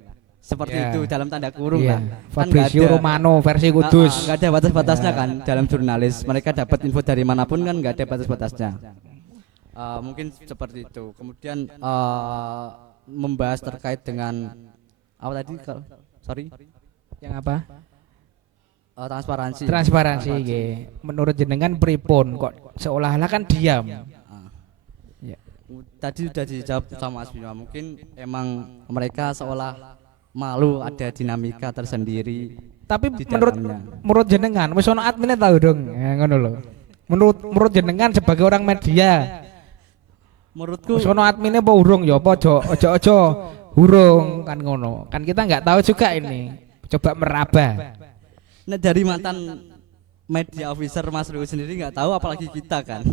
Seperti Ya. itu dalam tanda kurung Iya. lah. Fabrizio Romano versi Kudus. Nggak ada batas-batasnya kan dalam jurnalis. Mereka dapat info dari manapun kan nggak ada batas-batasnya. Mungkin seperti itu. Kemudian membahas terkait dengan apa tadi? Sorry. Yang apa? Transparansi. Transparansi nggih. Menurut jenengan pripun kok seolah-olah kan diam. Ya. Tadi sudah dijawab sama Mas Bima. Mungkin emang mereka seolah malu, ada dinamika tersendiri. Tapi Di menurut dalamnya. menurut jenengan wis ono adminnya tahu dong. Ya, ngono lho. Menurut jenengan sebagai orang media, Menurutku wis ono adminnya apa urung ya apa ojo urung kan ngono. Kan kita nggak tahu juga ini. Coba meraba. nah, dari mantan media officer Mas Rui sendiri nggak tahu, apalagi kita kan.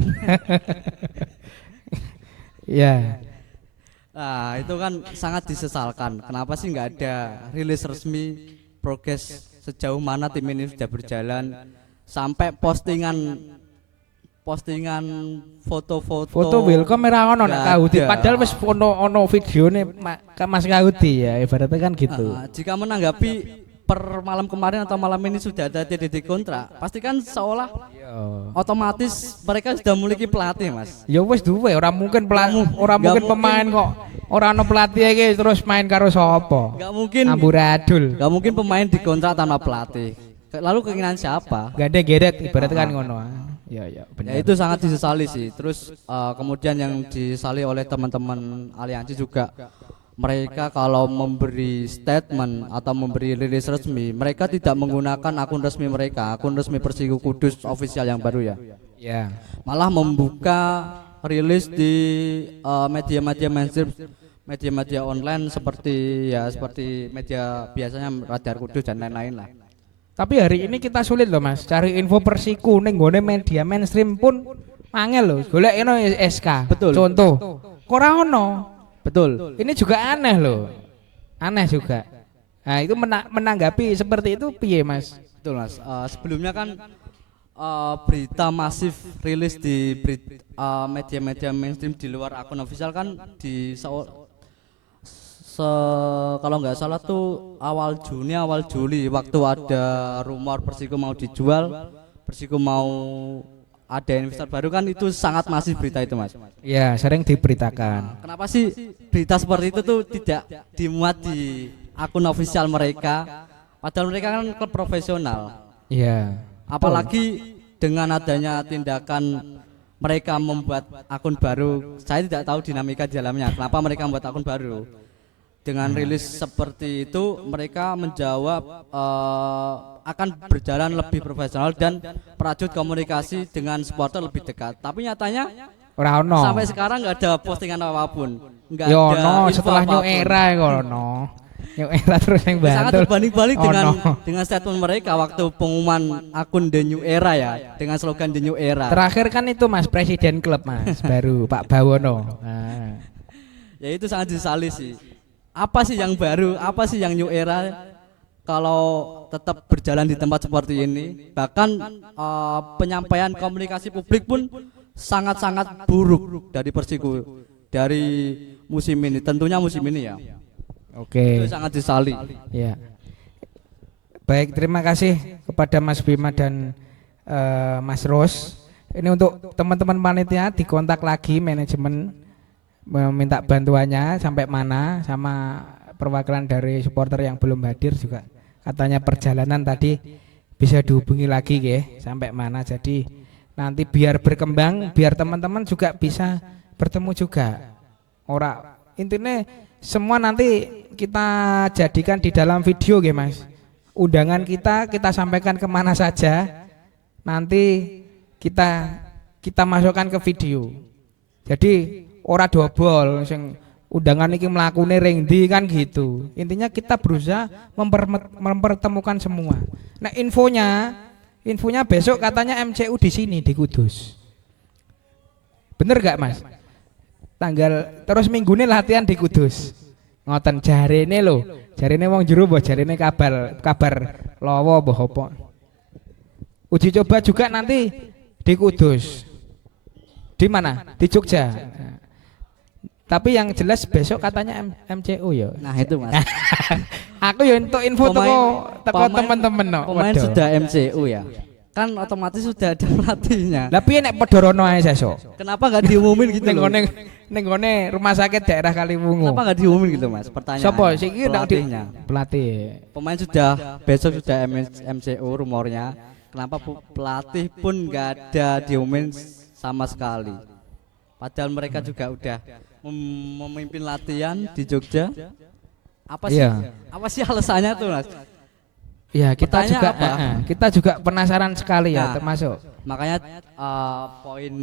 Ya. Nah, itu kan sangat disesalkan. Kenapa sih nggak ada rilis resmi progres sejauh mana tim ini sudah berjalan, sampai postingan foto-foto. Foto welcome ora ono nek Nggak Kahudi. ada. Padahal wis ono videone Mas Kahudi ya, ibaratnya kan gitu. Jika menanggapi per malam kemarin atau malam ini sudah ada TDD kontrak, pasti kan seolah otomatis mereka sudah memiliki pelatih, Mas. Ya wis duwe, ora mungkin ora nggak mungkin pemain kok. Ora ono pelatih iki terus main karo sapa? Nggak mungkin, Amburadul. nggak mungkin pemain dikontrak tanpa pelatih. Lalu keinginan siapa? Gak ada geret ibaratnya kan ngono. Ya benar. Ya itu sangat disesali sih. Terus kemudian yang disesali oleh teman-teman aliansi juga, mereka kalau memberi statement atau memberi rilis resmi, mereka tidak menggunakan akun resmi mereka, akun resmi Persiku Kudus official yang baru ya. Ya. Malah membuka rilis di media-media mainstream, media-media online seperti media biasanya Radar Kudus dan lain-lain lah. Tapi hari ini kita sulit loh Mas, cari info Persiku ning gone media mainstream pun angel loh. Golekno SK. Betul. Contoh. Ora ono. Betul. Ini juga aneh loh. Aneh juga. Nah, itu menanggapi seperti itu piye Mas? Betul Mas. Sebelumnya kan berita masif rilis di media-media mainstream di luar akun official kan di kalau nggak salah tuh awal Juli waktu ada rumor Persiku mau dijual, Persiku mau ada investor baru, kan itu sangat masif berita itu Mas. Ya, sering diberitakan. Kenapa sih berita seperti itu tuh tidak dimuat di akun official mereka, padahal mereka kan klub profesional. Iya. Apalagi dengan adanya tindakan mereka membuat akun baru, saya tidak tahu dinamika di dalamnya. Kenapa mereka membuat akun baru? Dengan rilis seperti itu, mereka menjawab akan berjalan lebih profesional dan perajut komunikasi dengan supporter lebih dekat. Tapi nyatanya Ora ono. sampai sekarang nggak ada postingan apapun, nggak Yo ada no, info setelah New apapun. Era ono. New Era terus yang Sangat bantul. berbanding-balik Oh, dengan no. dengan statement mereka waktu pengumuman akun The New Era ya, dengan slogan The New Era. Terakhir kan itu Mas Presiden Klub Mas baru Pak Bawono. Nah. Ya itu sangat disesali sih. Apa sih yang baru? Apa sih yang New Era? Kalau tetap berjalan di tempat seperti ini, bahkan penyampaian komunikasi publik pun sangat-sangat buruk dari Persiku dari musim ini. Tentunya musim ini ya. Oke. Itu sangat disesali. Ya. Baik, terima kasih kepada Mas Bima dan Mas Ros. Ini untuk teman-teman panitia dikontak lagi manajemen meminta bantuannya sampai mana, sama perwakilan dari supporter yang belum hadir juga. Katanya perjalanan tadi bisa dihubungi lagi ya, sampai mana. Jadi nanti biar berkembang, biar teman-teman juga bisa bertemu juga. Intinya semua nanti kita jadikan di dalam video ya Mas. Undangan kita sampaikan kemana saja, nanti kita masukkan ke video. Jadi ora dobol sing undangan iki mlakune ring ndi kan gitu. Intinya kita berusaha mempertemukan semua. Nah, infonya besok katanya MCU di sini di Kudus. Bener gak Mas? Terus minggu ini latihan di Kudus. Ngoten jarene lho. Jarene wong jero mbah jarene kabar lawa mbah apa. Uji coba juga nanti di Kudus. Di mana? Di Jogja. Tapi yang jelas besok katanya MCU ya. Nah itu Mas. Aku ya untuk info teko teman-teman no. Pemain Waduh. sudah MCU ya. Kan otomatis sudah ada pelatihnya. Lah piye nek padha rono ae sesuk. Kenapa nggak diumumin gitu loh? Ning gone rumah sakit daerah Kaliwungu. Kenapa nggak diumumin gitu Mas? Pertanyaan. Sopo sing iki pelatihnya? Pelatih. Pemain sudah besok sudah MCU rumornya. Kenapa pelatih pun nggak ada diumumin sama sekali? Padahal mereka juga udah memimpin latihan di Jogja. Apa sih? Iya. Apa sih alasannya tuh, Mas? Ya, kita Pertanyaan juga apa? kita juga penasaran sekali ya, Nah, termasuk. Makanya poin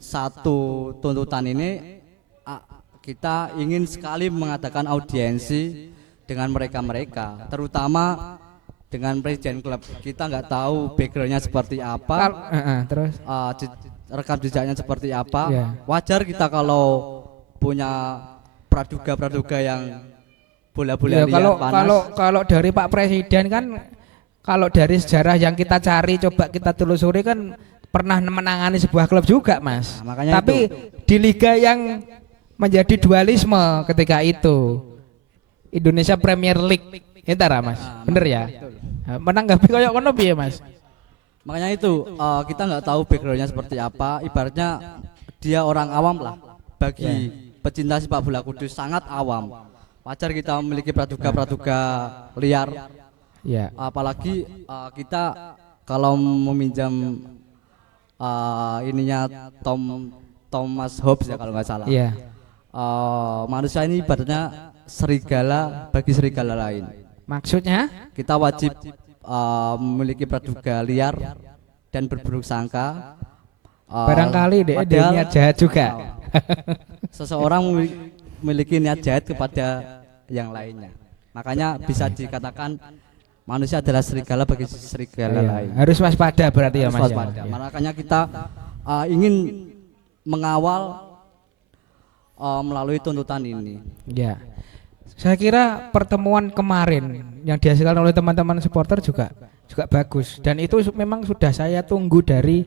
satu tuntutan ini kita ingin sekali mengadakan audiensi dengan mereka-mereka, terutama dengan presiden klub. Kita nggak tahu backgroundnya seperti apa, Terus rekam jejaknya seperti apa. Iya. Wajar kita kalau punya praduga-praduga yang bola-bola ya, liar kalau panas. kalau dari Pak Presiden kan, kalau dari sejarah yang kita cari, coba kita telusuri kan pernah menangani sebuah klub juga, Mas. Nah, makanya Tapi di liga yang menjadi dualisme ketika itu, Indonesia Premier League, itu Mas, bener ya? Nah, menanggapi kayak ngono piye, Mas? Makanya itu kita nggak tahu backgroundnya seperti apa. Ibaratnya dia orang awam lah. Bagi pecinta sepak bola Kudus sangat awam. Wajar kita memiliki praduga-praduga liar. Ya. Apalagi kita kalau meminjam ininya Thomas Hobbes ya kalau nggak salah. Iya. Manusia ini ibaratnya serigala bagi serigala lain. Maksudnya? Kita wajib memiliki praduga liar dan berburuk sangka. Barangkali dia padahal niat jahat juga. seseorang memiliki niat jahat kepada yang lainnya. Makanya bisa dikatakan manusia adalah serigala bagi serigala Iya, lain. harus waspada berarti ya, Harus Mas. waspada. Ya. Makanya kita ingin mengawal melalui tuntutan ini. Ya. Saya kira pertemuan kemarin yang dihasilkan oleh teman-teman supporter juga bagus, dan itu memang sudah saya tunggu dari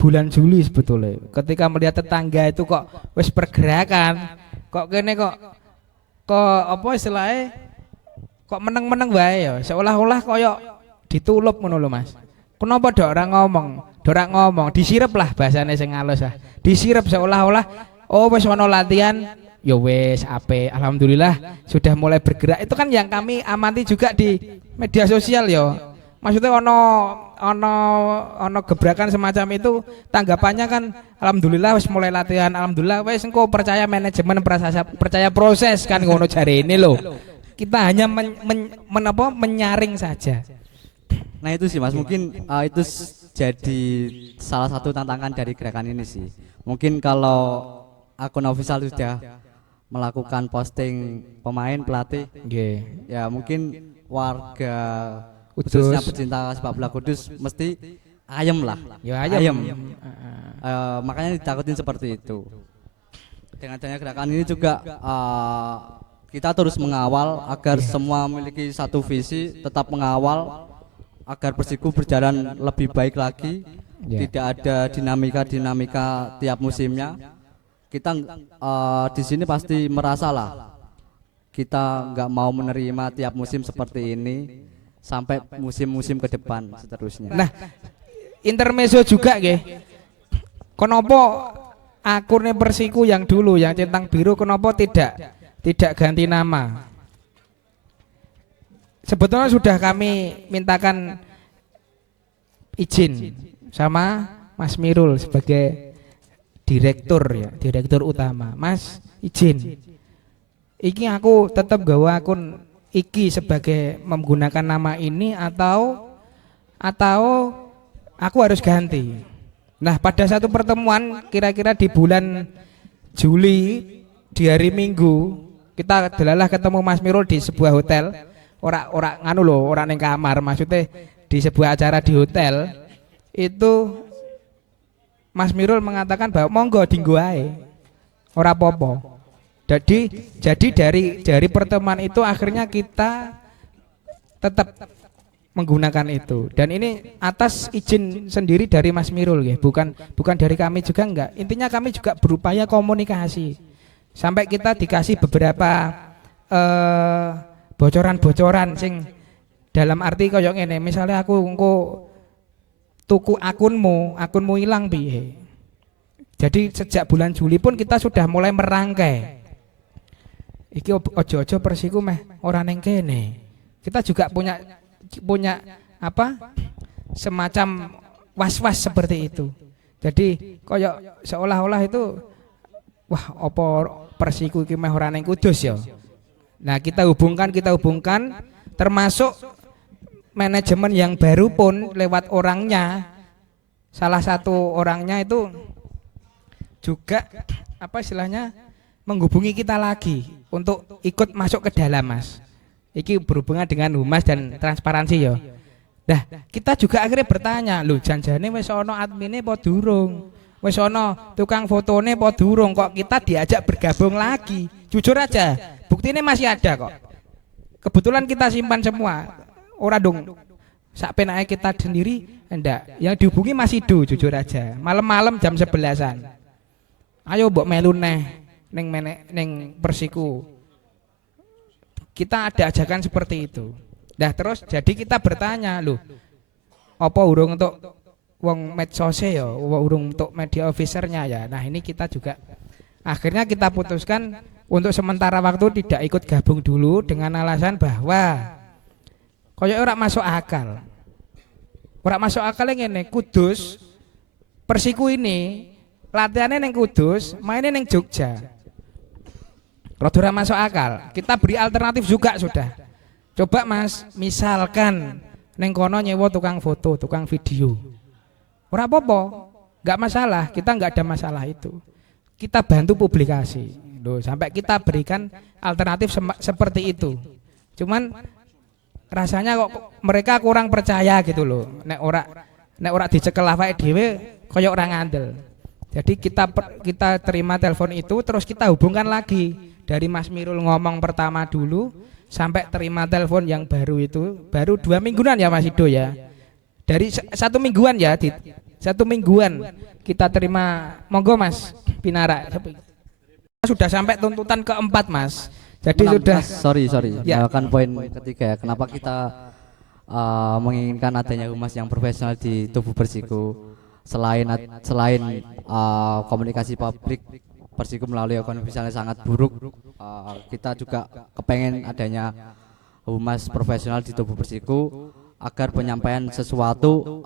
bulan Juli sebetulnya. Ketika melihat tetangga itu kok wis pergerakan, kok kene kok apa istilahnya, kok meneng-meneng wae ya, seolah-olah koyo ditulup ngono lho, Mas. Kenapa dok orang ngomong, disirep lah bahasane sing halus ah. Disirep seolah-olah oh wis ono latihan, ya wis ape, alhamdulillah sudah mulai bergerak. Itu kan yang kami amati juga di media sosial ya. Maksudnya ono gebrakan semacam itu, tanggapannya kan alhamdulillah wis mulai latihan, alhamdulillah wis engko percaya manajemen, percaya proses kan ngono jare ini loh. Kita hanya menyaring saja. Nah itu sih Mas, mungkin itu jadi salah satu tantangan dari gerakan ini sih. Mungkin kalau akun official sudah melakukan posting pemain, pelatih, ya mungkin warga khususnya pecinta sepak bola Kudus mesti ayem lah. Ya ayem. Makanya ditakutin seperti itu. Dengan adanya gerakan ini juga kita terus mengawal agar semua memiliki satu visi, tetap mengawal agar Persiku berjalan lebih baik lagi. Tidak ada dinamika tiap musimnya. Kita di sini pasti merasalah kita nggak mau menerima tiap musim seperti ini sampai musim-musim ke depan seterusnya. Nah, intermezzo juga nggih. Kenapa akunnya Persiku yang dulu yang centang biru kenapa tidak ganti nama? Sebetulnya sudah kami mintakan izin sama Mas Mirul sebagai direktur ya, direktur utama. Mas, izin. Iki aku tetap gawa akun iki sebagai menggunakan nama ini atau aku harus ganti. Nah, pada satu pertemuan kira-kira di bulan Juli di hari Minggu kita delalah ketemu Mas Mirul di sebuah hotel. Ora nganu lho, ora ning kamar, maksudnya di sebuah acara di hotel. Itu Mas Mirul mengatakan bahwa monggo dinggo ae. Ora apa-apa. Jadi dari pertemuan itu akhirnya kita tetap menggunakan itu, dan ini atas izin sendiri dari Mas Mirul ya, bukan dari kami juga enggak. Intinya kami juga berupaya komunikasi sampai kita dikasih beberapa bocoran-bocoran sing dalam arti koyo ngene, misalnya aku engko tuku akunmu hilang piye. Jadi sejak bulan Juli pun kita sudah mulai merangkai. Iki ojo-ojo Persiku meh ora neng kene. Kita juga punya apa? Semacam was-was seperti itu. Jadi koyo seolah-olah itu wah apa Persiku iki meh ora ning Kudus ya. Nah, kita hubungkan termasuk manajemen yang baru pun lewat orangnya. Salah satu orangnya itu juga apa istilahnya menghubungi kita lagi untuk ikut masuk ke dalam, Mas. Iki berhubungan dengan humas dan transparansi ya. Nah, kita juga akhirnya bertanya, lho janjane wis ana admine apa durung? Wis ana tukang fotone apa durung kok kita diajak bergabung lagi? Jujur aja, buktinya masih ada kok. Kebetulan kita simpan semua. Ora dong sak penake kita sendiri enggak. Yang dihubungi masih jujur aja. Malam-malam jam 11-an. Ayo mbok melu neh ning Persiku. Kita ada ajakan seperti itu. Nah terus jadi kita bertanya, loh apa urung untuk wong medsose ya, urung untuk media officernya ya. Nah ini kita juga akhirnya kita putuskan untuk sementara waktu tidak ikut gabung dulu dengan alasan bahwa koyo ora masuk akal. Ora masuk akal ngene, Kudus Persiku ini latihannya neng Kudus, mainnya neng Jogja. Rada ora masuk akal. Kita beri alternatif juga sudah. Coba Mas, misalkan neng kono nyewa tukang foto, tukang video. Ora apa-apa, enggak masalah, kita enggak ada masalah itu. Kita bantu publikasi. Loh, sampai kita berikan alternatif seperti itu. Cuman rasanya kok mereka kurang percaya gitu loh. Nek ora dicekel awake dhewe kaya ora ngandel. Jadi kita terima telepon itu terus kita hubungkan lagi dari Mas Mirul ngomong pertama dulu sampai terima telepon yang baru itu baru 2 mingguan ya Mas Ido ya. Dari 1 mingguan ya, 1 mingguan kita terima. Monggo Mas Pinara. Sudah sampai tuntutan keempat Mas. Jadi sudah sorry ya. Kan poin ketiga ya, kenapa kita menginginkan adanya humas yang profesional di tubuh Persiku selain komunikasi publik Persiku melalui akun ofisialnya sangat buruk, kita juga kepengen adanya humas profesional di tubuh Persiku agar penyampaian sesuatu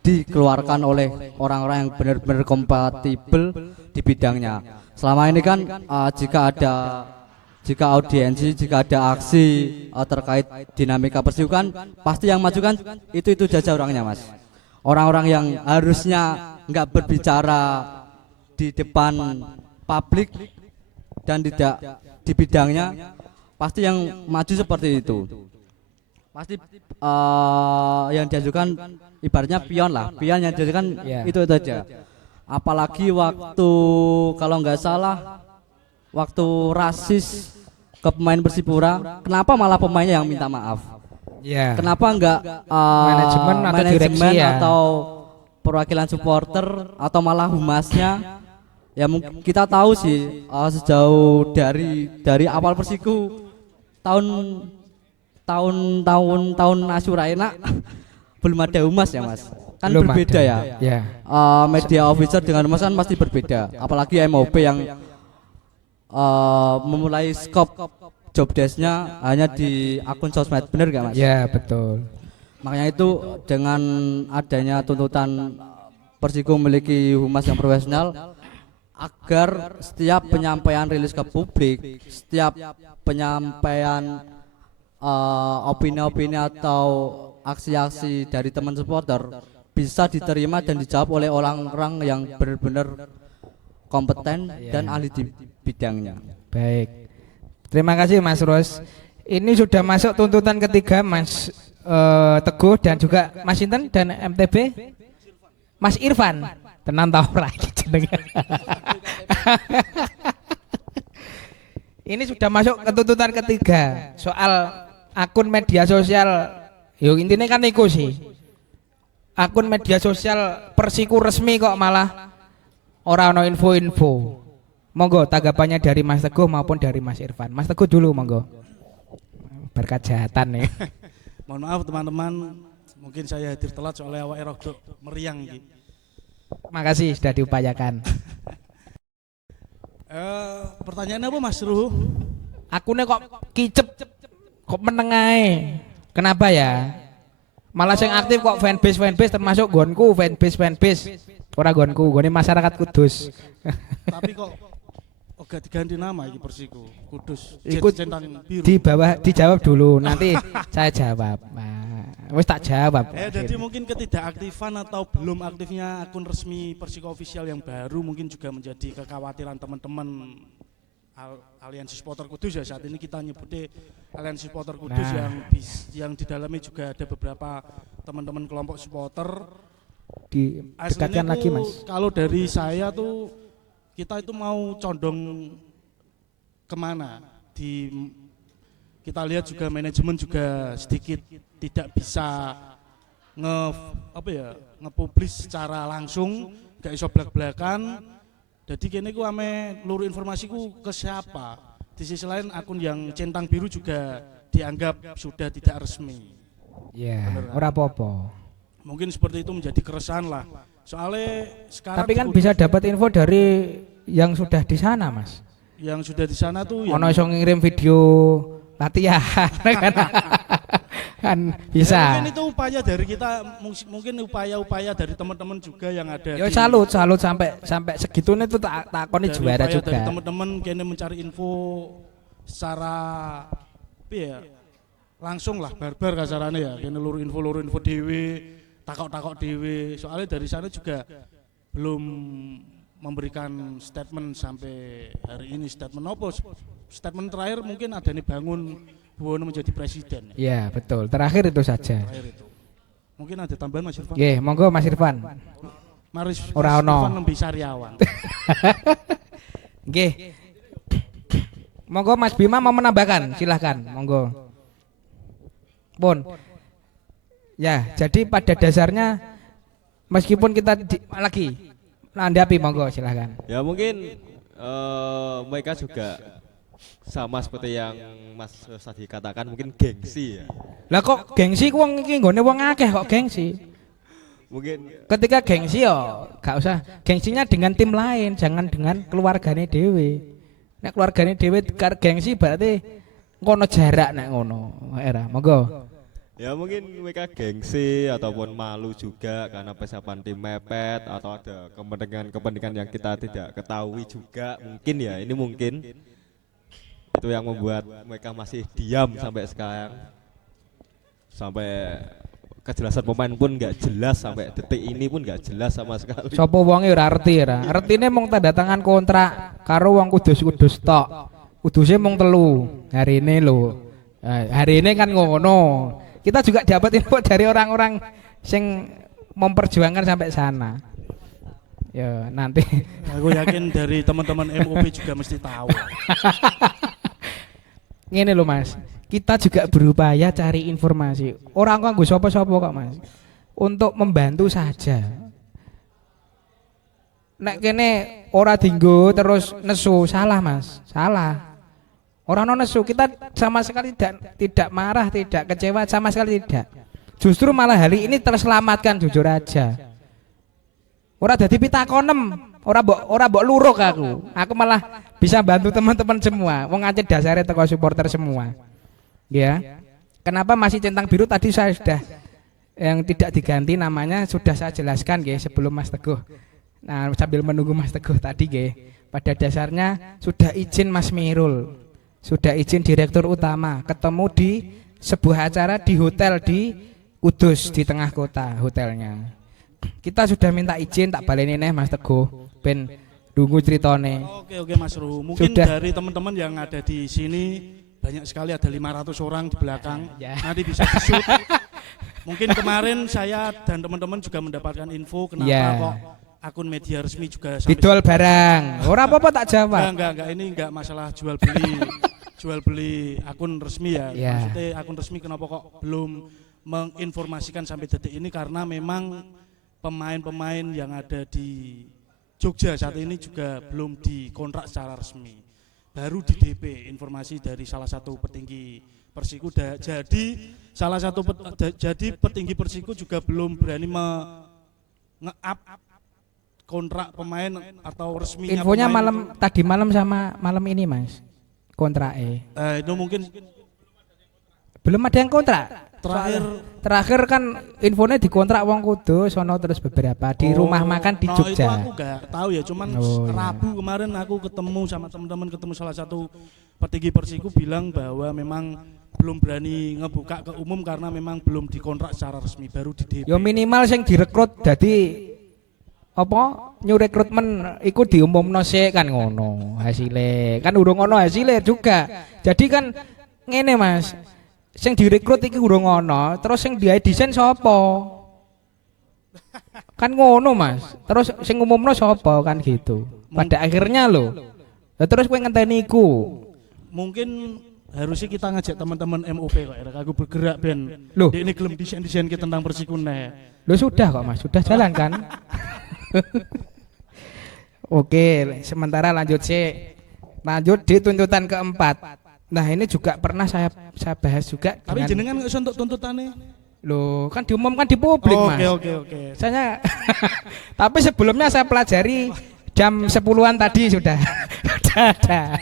dikeluarkan oleh orang-orang yang benar-benar kompatibel di bidangnya. Selama ini kan jika audiensi, jika ada aksi terkait dinamika Persiku kan pasti yang maju kan itu saja orangnya Mas. Orang-orang yang harusnya nggak berbicara di depan publik dan tidak di bidangnya pasti yang maju seperti itu. Pasti yang diajukan ibaratnya pion yang diajukan itu saja. Apalagi waktu kalau nggak salah waktu rasis ke pemain Persipura, kenapa malah pemainnya yang minta maaf? Ya. Kenapa enggak manajemen atau direksi ya? Atau perwakilan supporter atau malah humasnya? Ya kita tahu sih sejauh dari awal Persiku tahun Asyura enak belum ada humas ya Mas. Kan belum berbeda ada. Ya. Media officer dengan humas kan pasti berbeda. Apalagi MOP yang memulai skop job desk-nya hanya di akun sosmed, bener gak Mas? Ya betul. Makanya itu dengan adanya tuntutan Persiku memiliki humas yang profesional agar setiap penyampaian rilis ke publik, setiap penyampaian opini-opini atau aksi-aksi dari teman supporter bisa diterima dan dijawab oleh orang-orang yang benar-benar kompeten dan ahli di bidangnya. Baik. Terima kasih Mas Ros. Ini sudah masuk tuntutan ketiga Mas Teguh dan juga Mas Inten dan MTB. Mas Irfan, tenan tahu lagi jenenge. Ini sudah masuk ke tuntutan ketiga soal akun media sosial. Yo intinya kan iku sih. Akun media sosial Persiku resmi kok malah ora ono info-info. Monggo tanggapannya dari Mas Teguh maupun dari Mas Irfan. Mas Teguh dulu monggo. Berkat jahatan nih. Mohon maaf teman-teman, mungkin saya hadir telat soalnya awake rada meriang iki. Makasih sudah diupayakan. Pertanyaannya apa Mas Ruh? Akunnya kok kicep, kok meneng ae. Kenapa ya? Malah yang aktif kok fanbase termasuk gonku fanbase. Ora nggonku, nggone masyarakat Kudus. Tapi kok gak diganti nama iki Persiku. Kudus. Ikut Centang biru. di bawah dijawab dulu, nanti saya jawab. Nah, wis tak jawab. Jadi mungkin ketidakaktifan atau belum aktifnya akun resmi Persiko Official yang baru mungkin juga menjadi kekhawatiran teman-teman Aliansi Supporter Kudus ya. Saat ini kita nyebutnya Aliansi Supporter Kudus yang di dalamnya juga ada beberapa teman-teman kelompok supporter. Didekatkan Aslinya lagi, tuh, Mas. kalau dari saya tuh kita itu mau condong kemana? Kita lihat juga manajemen juga sedikit tidak bisa nge-publish secara langsung, gak iso belak-belakan. Jadi kini ku ame luruh informasiku ke siapa? Di sisi lain akun yang centang biru juga dianggap sudah tidak resmi. Ya, ora apa-apa. Mungkin seperti itu menjadi keresahan lah. Soalnya sekarang Tapi kan bisa dapat info dari yang sudah di sana, Mas. Yang sudah di sana tuh Ono iso ngirim video latihan kan bisa. Ya, mungkin itu upaya dari kita, mungkin upaya-upaya dari teman-teman juga yang ada. Yo salut sampai segitunya tuh takoni juara juga. Dari teman-teman kene mencari info secara langsung lah, barbar kasarannya ya. Kene luru info dewe, takok dewe. Soalnya dari sana juga belum memberikan statement sampai hari ini. Statement apa? Statement terakhir mungkin ada nih bangun Buwono menjadi presiden. Iya betul. Terakhir itu saja. Terakhir itu. Mungkin ada tambahan Mas Irfan? Nggih, monggo Mas Irfan. Maris Ora ono. Irfan Nembe Sariawan. Nggih. Monggo Mas Bima mau menambahkan, silahkan. Monggo. Pun. Ya, jadi pada dasarnya meskipun kita lagi nandapi, monggo silahkan. Ya mungkin mereka juga sama seperti yang Mas tadi katakan, mungkin gengsi ya. Lah kok gengsi wong iki nggone wong akeh kok gengsi. Mungkin Ketika gengsi yo gak usah gengsinya dengan tim lain, jangan dengan keluargane dhewe. Nek keluargane dhewe gengsi berarti ngono jarak nek ngono. Era, monggo. ya mungkin mereka gengsi ataupun malu juga karena persiapan tim mepet atau ada kepentingan yang kita tidak ketahui juga mungkin ya, ini mungkin itu yang membuat mereka masih diam sampai sekarang, sampai kejelasan pemain pun nggak jelas, sampai detik ini pun nggak jelas sama sekali. Sapa wonge ora arti ora. Artine mung tanda tangan kontrak karo wong kudus-kudus tok. Kuduse mung 3 hari ini lho. Hari ini kan ngono. Kita juga dapat info dari orang-orang yang memperjuangkan sampai sana. Ya nanti. Aku yakin dari teman-teman MOP juga mesti tahu. Ngene lho Mas, kita juga berupaya cari informasi. Orang kok nggo sapa-sapa kok Mas. Untuk membantu saja. Nek kene ora dinggo terus nesu, salah Mas, salah. Orang non nesu, kita sama sekali tidak marah, tidak kecewa, sama sekali tidak. Justru malah hari ini terselamatkan, jujur aja. Ora dadi pitakonem, ora mbok luruk aku. Aku malah bisa bantu teman-teman semua. Wong ancen dasare teko supporter semua. Ya. Kenapa masih centang biru tadi saya sudah yang tidak diganti namanya sudah saya jelaskan nggih sebelum Mas Teguh. Nah, sambil menunggu Mas Teguh tadi nggih. Pada dasarnya sudah izin Mas Mirul. Sudah izin direktur utama ketemu di sebuah acara di hotel di Kudus di tengah kota hotelnya. Kita sudah minta izin, tak baleni neh Mas Teguh ben dungu ceritane. Oke Mas Ruh. Mungkin Sudah. dari teman-teman yang ada di sini banyak sekali, ada 500 orang di belakang. Ya. Nanti bisa di-shoot. Mungkin kemarin saya dan teman-teman juga mendapatkan info kenapa Ya. kok akun media resmi juga sampai Didol barang. Ora apa-apa tak jawab. Enggak, ini enggak masalah jual beli akun resmi ya. Ya. Maksudnya akun resmi kenapa kok belum menginformasikan sampai detik ini, karena memang pemain-pemain yang ada di Jogja saat ini juga belum dikontrak secara resmi. Baru di DP informasi dari salah satu petinggi Persiku. Jadi salah satu jadi petinggi Persiku juga belum berani nge-up kontrak pemain atau resminya. Infonya pemain tadi malam sama malam ini Mas. Kontrak itu mungkin belum ada yang kontrak. Terakhir kan infonya dikontrak wong Kudus sono terus beberapa di rumah makan di Jogja. Itu aku gak tahu ya, cuman Rabu kemarin aku ketemu sama teman-teman, ketemu salah satu petinggi Persiku bilang bahwa memang belum berani ngebuka ke umum karena memang belum dikontrak secara resmi, baru di DP. Ya minimal sing direkrut dadi apa new rekrutmen iku diumumno sik kan ngono hasilnya. Kan urung ono hasilnya juga. Jadi kan ngene Mas. Sing direkrut iki urung ono, terus sing diae desain sapa? Kan ngono Mas. Terus sing ngumumno sapa kan gitu. Pada akhirnya lho. Lah terus kowe ngenteni iku. Mungkin harusnya kita ngajak teman-teman MOP kok ya, aku bergerak ben. Loh, Ini gelem desain kita tentang Persiku nih. Loh sudah kok Mas, sudah jalan kan? Oke, sementara lanjut lanjut di tuntutan keempat. Nah ini juga pernah saya bahas juga. Tapi jenengan nggak usah untuk tuntutannya. Loh kan diumumkan di publik Mas. Oke. Saya tapi sebelumnya saya pelajari jam 10-an tadi sudah ada.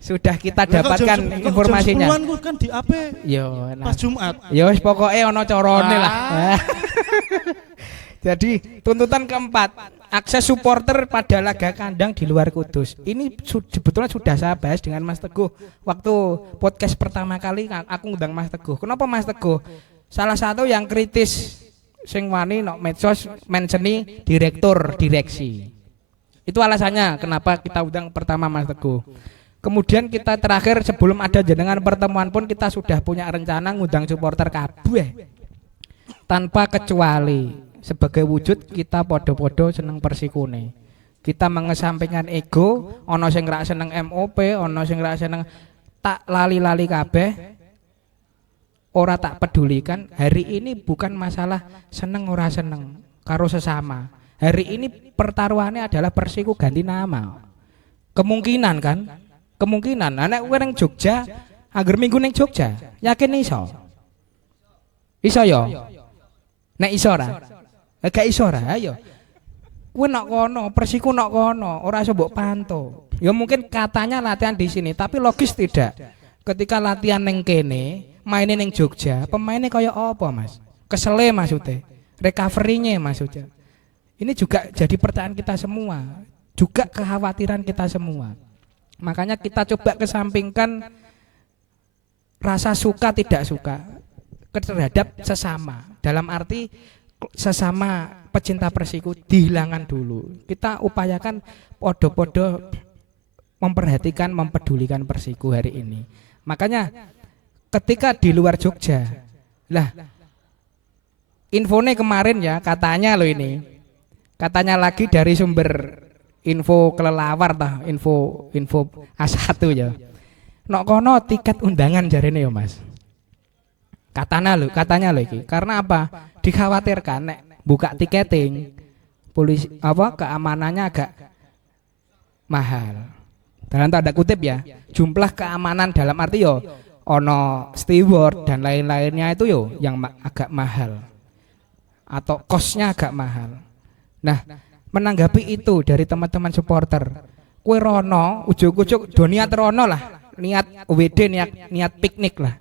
Sudah kita dapatkan informasinya. Jam 10-an kan di AP. Yo, pas Jumat. Yo wis pokoke ana carane lah. Jadi tuntutan keempat, akses supporter pada laga kandang di luar Kudus. Ini sebetulnya sudah saya bahas dengan Mas Teguh waktu podcast pertama kali aku ngundang Mas Teguh. Kenapa Mas Teguh? Salah satu yang kritis sing wani nok medsos menseni direktur direksi. Itu alasannya kenapa kita undang pertama Mas Teguh. Kemudian kita terakhir sebelum ada jenengan pertemuan pun kita sudah punya rencana ngundang supporter kabeh. Tanpa kecuali sebagai wujud kita podo-podo seneng Persikune. Kita mengesampingkan ego, ono sing ra seneng MOP, ono sing ra seneng, tak lali-lali kabeh. Ora tak pedulikan. Hari ini bukan masalah seneng ora seneng karo sesama. Hari ini pertaruhannya adalah Persiku ganti nama. Kemungkinan kan? Kemungkinan anak kowe nang Jogja, angger minggu ning Jogja, yakin iso? Iso yo? Nek iso ora? Gak iso ora, ayo. Kowe nok kono, Persiku nok kono, ora iso mbok pantau. Ya mungkin katanya latihan di sini, tapi logis tidak. Ketika latihan ning kene, maine ning Jogja, pemainnya kaya apa, Mas? Kesele maksudnya, recovery-nya maksudnya. Ini juga jadi pertanyaan kita semua, juga kekhawatiran kita semua. Makanya kita coba kesampingkan rasa suka tidak suka terhadap sesama. Dalam arti sesama pecinta Persiku dihilangkan dulu. Kita upayakan podo-podo memperhatikan, mempedulikan Persiku hari ini. Makanya ketika di luar Jogja, lah infonya kemarin ya katanya loh ini, katanya lagi dari sumber info kelelawar tah, info A1 ya. Nok kono tiket undangan jarene ya Mas. Katanya loh iki. Karena apa? Dikhawatirkan nek buka tiketing polisi apa keamanannya agak mahal. Dalam tanda kutip ya, jumlah keamanan dalam arti yo ono steward dan lain-lainnya itu yo yang agak mahal. Atau kosnya agak mahal. Nah, menanggapi itu dari teman-teman supporter, kue rono ujuk-ujuk do niat rono lah, niat WD, niat piknik lah.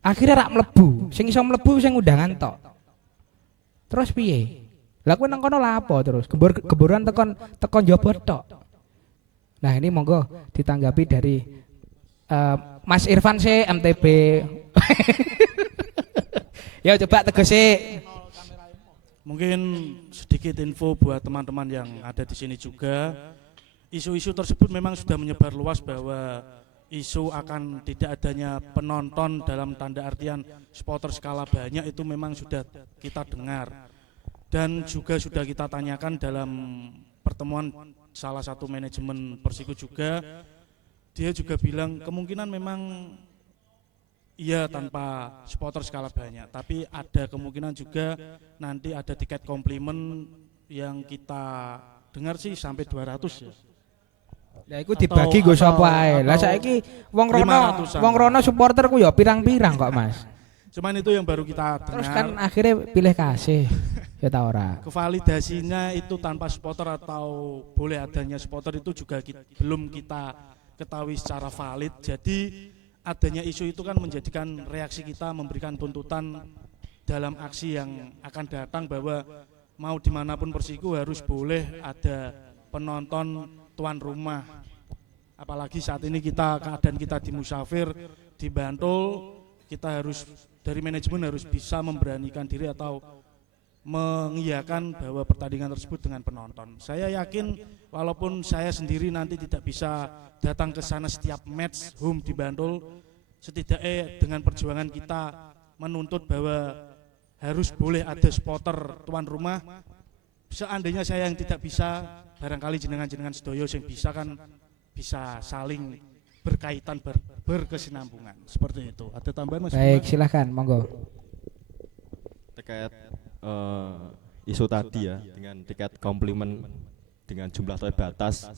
Akhirnya rak mlebu, sing iso mlebu sing undangan tok. Terus piye? Lah kowe nang kono lha apa terus? Geburan tekon njaba tok. Nah, ini monggo ditanggapi dari Mas Irfan C MTB. Ya coba tegese. Mungkin sedikit info buat teman-teman yang ada di sini juga. Isu-isu tersebut memang sudah menyebar luas bahwa isu akan tidak adanya penonton dalam tanda artian supporter skala banyak itu memang sudah kita dengar. Dan juga sudah kita tanyakan dalam pertemuan salah satu manajemen Persiku juga. Dia juga bilang kemungkinan memang iya tanpa supporter skala banyak, tapi ada kemungkinan juga nanti ada tiket komplimen yang kita dengar sih sampai 200 ya. Lah iku dibagi nggo sapa ae. Lah saiki wong rono supporterku ya pirang-pirang kok, Mas. Cuman itu yang baru kita dengar. Terus kan akhirnya pilih kasih. Ya ta ora. Kevalidasinya itu tanpa supporter atau boleh adanya supporter itu juga belum kita ketahui secara valid. Jadi adanya isu itu kan menjadikan reaksi kita memberikan tuntutan dalam aksi yang akan datang bahwa mau dimanapun Persiku harus boleh ada penonton tuan rumah. Apalagi saat ini keadaan kita di Musafir, di Bantul, kita harus dari manajemen harus bisa memberanikan diri atau mengiyakan bahwa pertandingan tersebut dengan penonton. Saya yakin walaupun saya sendiri nanti tidak bisa datang ke sana setiap match home di Bantul, setidaknya dengan perjuangan kita menuntut bahwa harus boleh ada supporter tuan rumah. Seandainya saya yang tidak bisa, barangkali jenengan-jenengan sedoyo yang bisa kan bisa saling berkaitan berkesinambungan seperti itu. Ada tambahan Mas? Baik, silahkan, monggo. Terkait isu tadi ya, dengan tiket komplimen dengan jumlah terbatas,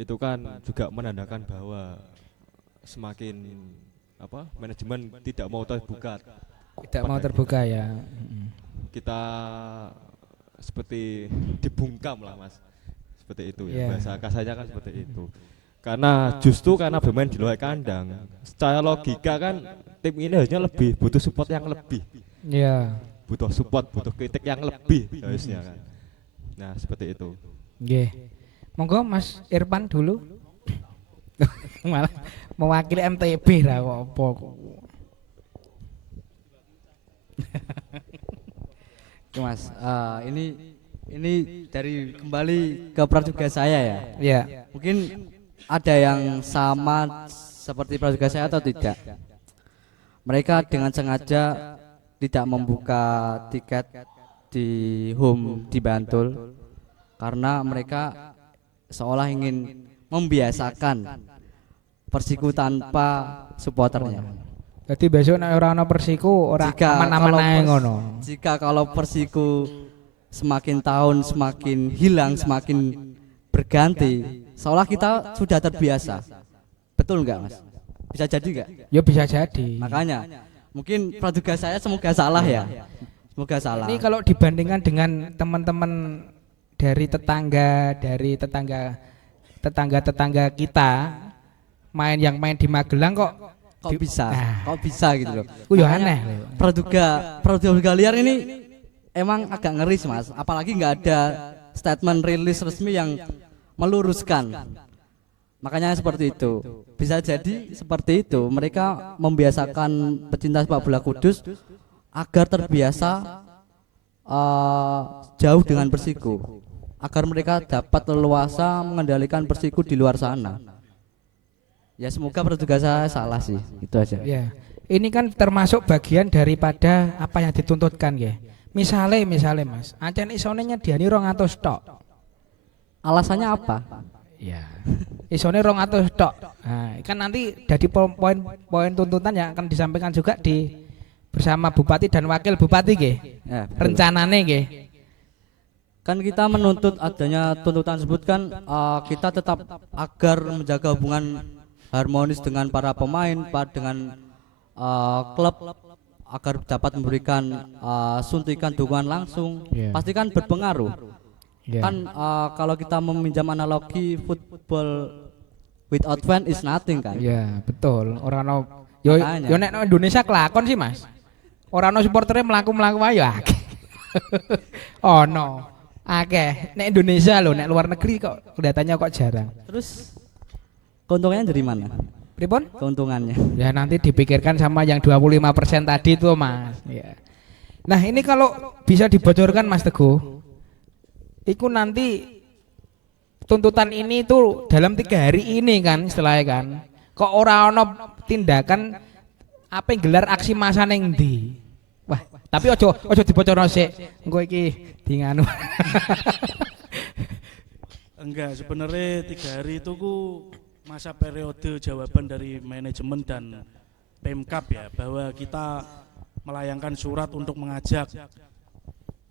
itu kan juga menandakan bahwa semakin manajemen tidak mau terbuka. Tidak mau terbuka ya. Kita seperti dibungkam lah Mas, seperti itu ya, Yeah. bahasa kasarnya kan seperti itu. Karena justru karena bermain di luar kandang, secara logika kan tim ini harusnya lebih butuh support yang lebih, Ya. butuh support, butuh kritik yang lebih harusnya kan. Nah seperti itu. Nggih. Monggo Mas Irfan dulu. Malah mewakili MTB lah kok apa. Oke Mas, ini dari kembali ke praduga saya ya. Ya. Mungkin ada yang sama seperti praduga saya atau tidak. Mereka dengan sengaja tidak membuka tiket di home di Bantul karena mereka seolah ingin membiasakan Persiku tanpa supporternya. Jadi besok nek ora ana Persiku ora aman-aman ae ngono. Jika kalau Persiku semakin tahun semakin hilang, semakin berganti, seolah kita sudah terbiasa. Betul enggak Mas? Bisa jadi enggak? Ya bisa jadi. Makanya mungkin praduga saya semoga salah ya. Semoga salah. Ini kalau dibandingkan dengan teman-teman dari tetangga kita yang main di Magelang kok bisa? Nah. Kok bisa gitu loh. ya Makanya aneh. praduga liar ini emang agak ngeri sih Mas. Apalagi nggak ada statement rilis resmi yang meluruskan. Makanya seperti itu. Bisa jadi seperti itu. Mereka membiasakan pecinta sepak bola Kudus agar terbiasa jauh dengan Persiku, agar mereka dapat leluasa mengendalikan Persiku di luar sana. Ya semoga praduga saya salah sih, itu aja. Ya. Ini kan termasuk bagian daripada apa yang dituntutkan ya. Misalnya Mas, ancen isone nyediani 200 tok. Alasannya apa? Ya. Isone 200 tok. Nah, kan nanti jadi poin tuntutan yang akan disampaikan juga bersama Bupati dan Wakil Bupati nggih. Ya, betul. Rencanane nggih. Kan kita menuntut adanya tuntutan tersebut kan kita tetap agar menjaga hubungan harmonis dengan para pemain, dengan klub, agar dapat memberikan suntikan dukungan langsung. Yeah. Pasti kan berpengaruh. Yeah. Kan kalau kita meminjam analogi, football without fan is nothing kan. Ya, betul. Ora ono yo Makanya. nek nang Indonesia kelakon sih, Mas. Ora ono supportere mlaku-mlaku ae ya akeh. Ono. Akeh. Nek Indonesia lho, nek luar negeri kok kelihatannya kok jarang. Terus keuntungannya dari mana? Pripun? Keuntungannya. Ya nanti dipikirkan sama yang 25% tadi itu, Mas. Ya. Nah, ini kalau bisa dibocorkan Mas Teguh, itu nanti tuntutan ini tuh dalam 3 hari ini kan istilahnya kan. Kok ora ono tindakan apa yang gelar aksi massa ning ndi? Wah, tapi ojo dibocorno sik. Engko iki dinganu. Enggak, sebenarnya 3 hari itu masa periode jawaban dari manajemen dan Pemkab ya, bahwa kita melayangkan surat untuk mengajak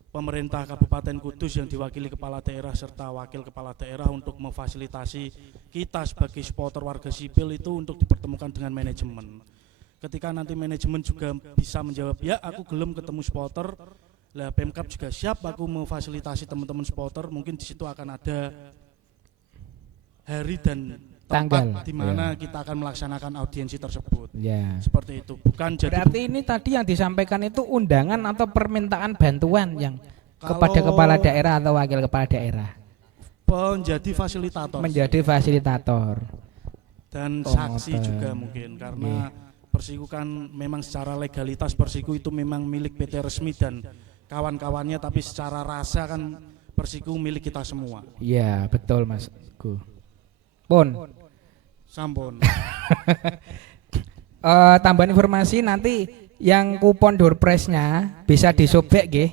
pemerintah Kabupaten Kudus yang diwakili kepala daerah serta wakil kepala daerah untuk memfasilitasi kita sebagai supporter warga sipil itu untuk dipertemukan dengan manajemen. Ketika nanti manajemen juga bisa menjawab, ya aku gelem ketemu supporter, lah Pemkab juga siap aku memfasilitasi teman-teman supporter, mungkin di situ akan ada hari dan Tanggal, di mana kita akan melaksanakan audiensi tersebut. Ya. Seperti itu. Bukan jadi Berarti ini tadi yang disampaikan itu undangan atau permintaan bantuan yang Kalau- kepada kepala daerah atau wakil kepala daerah menjadi fasilitator menjadi fasilitator. dan Oh, saksi ngoten. juga mungkin karena Persiku kan memang secara legalitas Persiku itu memang milik PT Resmi dan kawan-kawannya, tapi secara rasa kan Persiku milik kita semua. Iya, betul Mas. Pun Sampun. tambahan informasi nanti yang kupon door prize-nya bisa disobek nggih.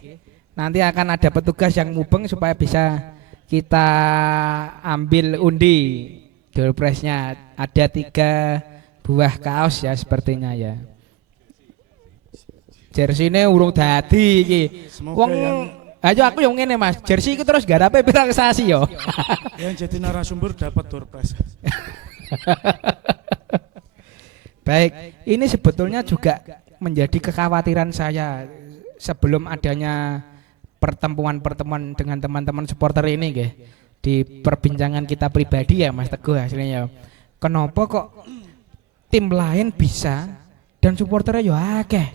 Nanti akan ada petugas yang mubeng supaya bisa kita ambil undi door prize-nya. Ada 3 buah kaos ya sepertinya ya. Jersey ini urung dadi iki. Semoga Wong ayo aku yang ngene Mas, jersey iki terus garape pirang sasi yo. yang jadi narasumber dapat door prize. Baik, ini sebetulnya juga menjadi kekhawatiran saya sebelum adanya pertemuan-pertemuan dengan teman-teman supporter ini nggih. Di perbincangan kita pribadi ya Mas Teguh hasilnya. Kenapa kok tim lain bisa dan supporternya ya akeh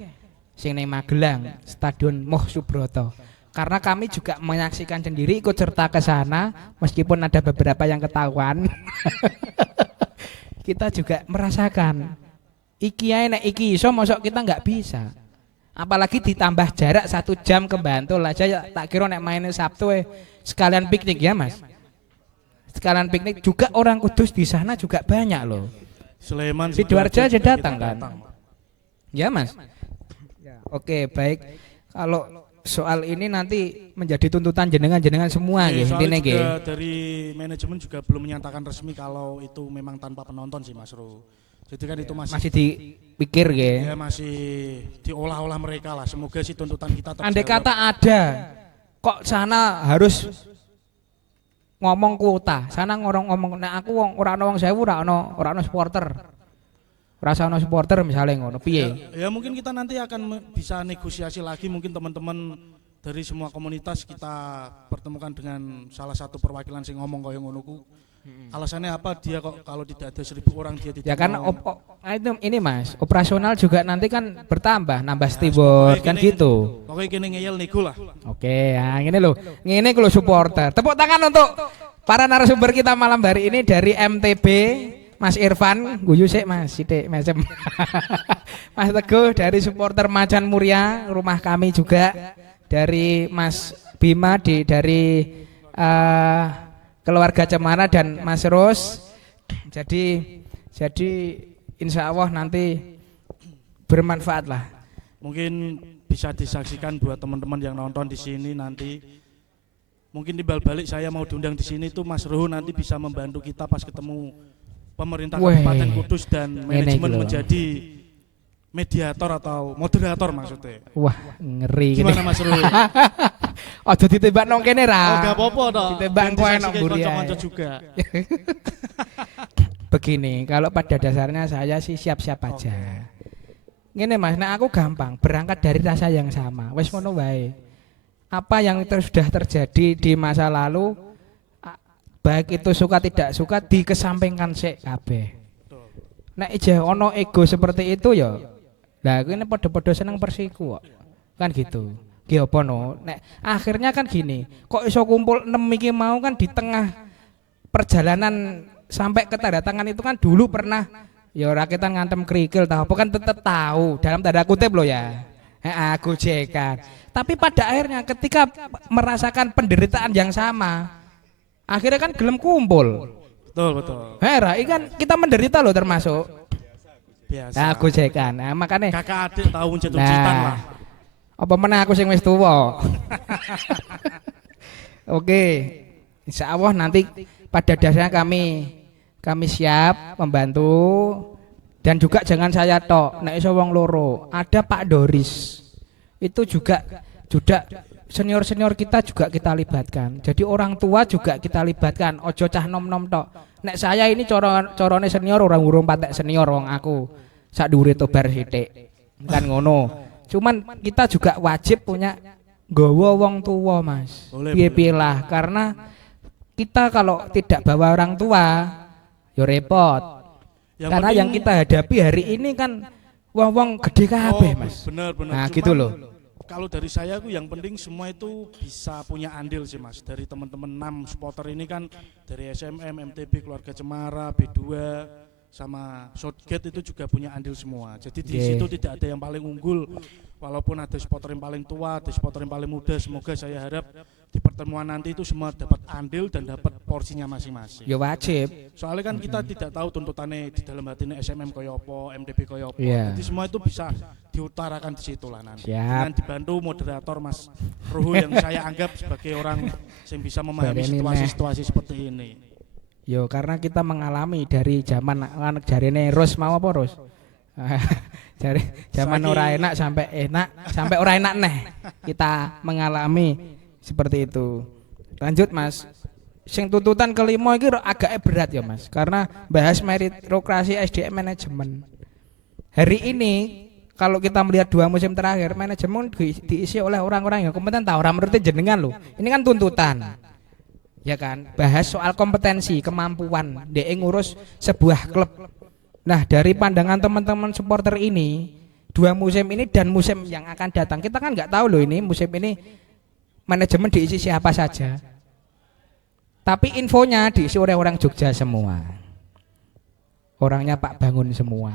sing ning Magelang, Stadion Moh Subroto. Karena kami juga menyaksikan sendiri ikut serta ke sana meskipun ada beberapa yang ketahuan. Kita juga merasakan iki ae nek iki iso mosok kita nggak bisa. Apalagi ditambah jarak 1 jam ke Bantul aja ya, tak kira nek mainin Sabtu sekalian piknik ya Mas. Sekalian piknik juga orang Kudus di sana juga banyak loh. Sleman Sidoarjo aja juga datang kita kan. Ya Mas. Oke baik. Kalau soal ini nanti menjadi tuntutan jenengan semua Oke, nggih soalnya intine nggih. juga dari manajemen juga belum menyatakan resmi kalau itu memang tanpa penonton sih Mas Ro. Jadi kan itu Masih dipikir nggih. ya masih diolah-olah mereka lah. Semoga sih tuntutan kita terjawab. Andai kata ada, kok sana harus ngomong kuota, sana ngomong, nah aku ora ana wong 1000, ora ana supporter. Rasa ana supporter misalnya ngono piye? Ya mungkin kita nanti akan bisa negosiasi lagi, mungkin teman-teman dari semua komunitas kita pertemukan dengan salah satu perwakilan sing ngomong kaya ngono ku. Alasannya apa dia kok kalau tidak ada 1000 orang dia tidak Ya kan mau. ini Mas, operasional juga nanti kan bertambah, nambah steward kan gitu. Pokoknya kene ngeyel nego lah. Oke, ya ngene lho. Ngene ku lho supporter. Tepuk tangan untuk para narasumber kita malam hari ini dari MTB. Mas Irfan, guyu sik Mas, sithik mesem. Mas Teguh dari supporter Macan Muria, rumah kami juga. Dari Mas Bima dari keluarga Cemara dan Mas Ros. Jadi insya Allah nanti bermanfaat lah. Mungkin bisa disaksikan buat teman-teman yang nonton di sini nanti. Mungkin di balik saya mau diundang di sini tuh Mas Ruhu nanti bisa membantu kita pas ketemu pemerintah Kabupaten Kudus dan manajemen menjadi mediator atau moderator maksudnya. Wah, ngeri Gimana Mas Ruhu? Ojo ditembak nang kene ra. Oh, gak apa-apa toh. Ditembak Dan kowe nang disaksikan mburi ae. kanca-kanca juga. Begini, kalau pada dasarnya saya sih siap-siap aja. Ngene Mas, nah aku gampang berangkat dari rasa yang sama. Wes ngono wae. Apa yang sudah terjadi di masa lalu, baik itu suka tidak suka dikesampingkan sik kabeh. Nek ije ono ego seperti itu ya. Lah ini padha-padha seneng Persiku kok. Kan gitu. Ki apa no? Nek akhirnya kan gini, kok iso kumpul 6 iki mau kan di tengah perjalanan sampai ke tanda tangan itu kan dulu pernah ya rakitan ngantem kerikil tahu apa kan tetap tahu dalam tanda kutip loh ya. Aku jekan. Tapi pada akhirnya ketika merasakan penderitaan yang sama, akhirnya kan gelem kumpul. Betul. Hera, ikan kita menderita loh termasuk. Biasa. Aku jekan. Nah, makanya Kakak adik tahu uncit-uncitan lah. apa meneh aku sing wis tuwa. Oke. Insya Allah nanti pada dasarnya kami siap membantu dan juga jangan saya tok, nek iso wong loro. Ada Pak Doris. Itu juga senior-senior kita juga kita libatkan. Jadi orang tua juga kita libatkan. Ojo cah nom-nom tok. Nek saya ini corone senior orang urung patek senior wong aku. Sak dhuwure tobar sithik. Kan ngono. Cuman kita juga wajib punya nggawa wong tua, Mas. Boleh, Piye-piye lah karena kita kalau tidak bawa orang tua yo repot. Karena penting- yang kita hadapi hari ini kan wong-wong gede kabeh, Mas. Bener. Nah, Cuman gitu loh. Kalau dari saya aku yang penting semua itu bisa punya andil sih Mas. Dari teman-teman 6 supporter ini kan dari SMM, MTB, Keluarga Cemara, B2 sama Shotgate itu juga punya andil semua. Jadi di Oke. situ tidak ada yang paling unggul. Walaupun ada supporter yang paling tua, ada supporter yang paling muda, semoga saya harap di pertemuan nanti itu semua dapat andil dan dapat porsinya masing-masing. Ya wajib. Soalnya kan kita tidak tahu tuntutannya di dalam hati ini SMM koyo apa, MTB koyo apa. Iya. Jadi semua itu bisa diutarakan di situ lah nanti. Siap. Dengan dibantu moderator Mas Ruhu yang saya anggap sebagai orang yang bisa memahami Bareni situasi-situasi seperti ini. Yo karena kita mengalami dari zaman anak jarine Ros mau apa Ros? Dari zaman Saiki- ora enak sampai ora enak neh. Kita mengalami seperti itu. Lanjut Mas. Sing tuntutan kelima iki agak berat ya Mas, karena bahas meritokrasi SDM manajemen. Hari ini kalau kita melihat 2 musim terakhir, manajemen diisi oleh orang-orang yang kompeten. Tahu orang menurut jenengan loh. Ini kan tuntutan. Ya kan, bahas soal kompetensi, kemampuan dia ngurus sebuah klub. Nah, dari pandangan teman-teman supporter ini, 2 musim ini dan musim yang akan datang, kita kan nggak tahu loh ini musim ini manajemen diisi siapa saja. Tapi infonya diisi oleh orang Jogja semua. Orangnya Pak Bangun semua.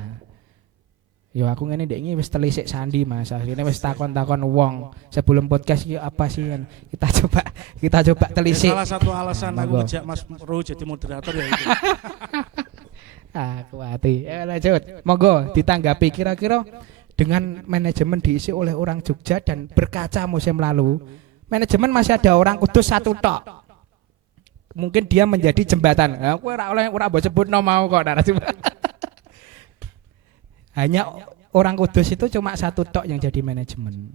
Yo aku ngene ndek iki wis telisik sandi Mas. Akhirnya wis takon-takon wong sebelum podcast iki apa sih kan. Kita coba Ya, telisik. salah satu alasan aku Monggo. ngejak Mas Ruhu jadi moderator ya itu. Aku hati. Lanjut. Monggo ditanggapi kira-kira dengan manajemen diisi oleh orang Jogja dan berkaca musim lalu, manajemen masih ada orang Kudus satu tok. Mungkin dia menjadi jembatan. Aku ora mbok sebutno mau kok narasumber. Hanya orang Kudus itu cuma satu tok yang jadi manajemen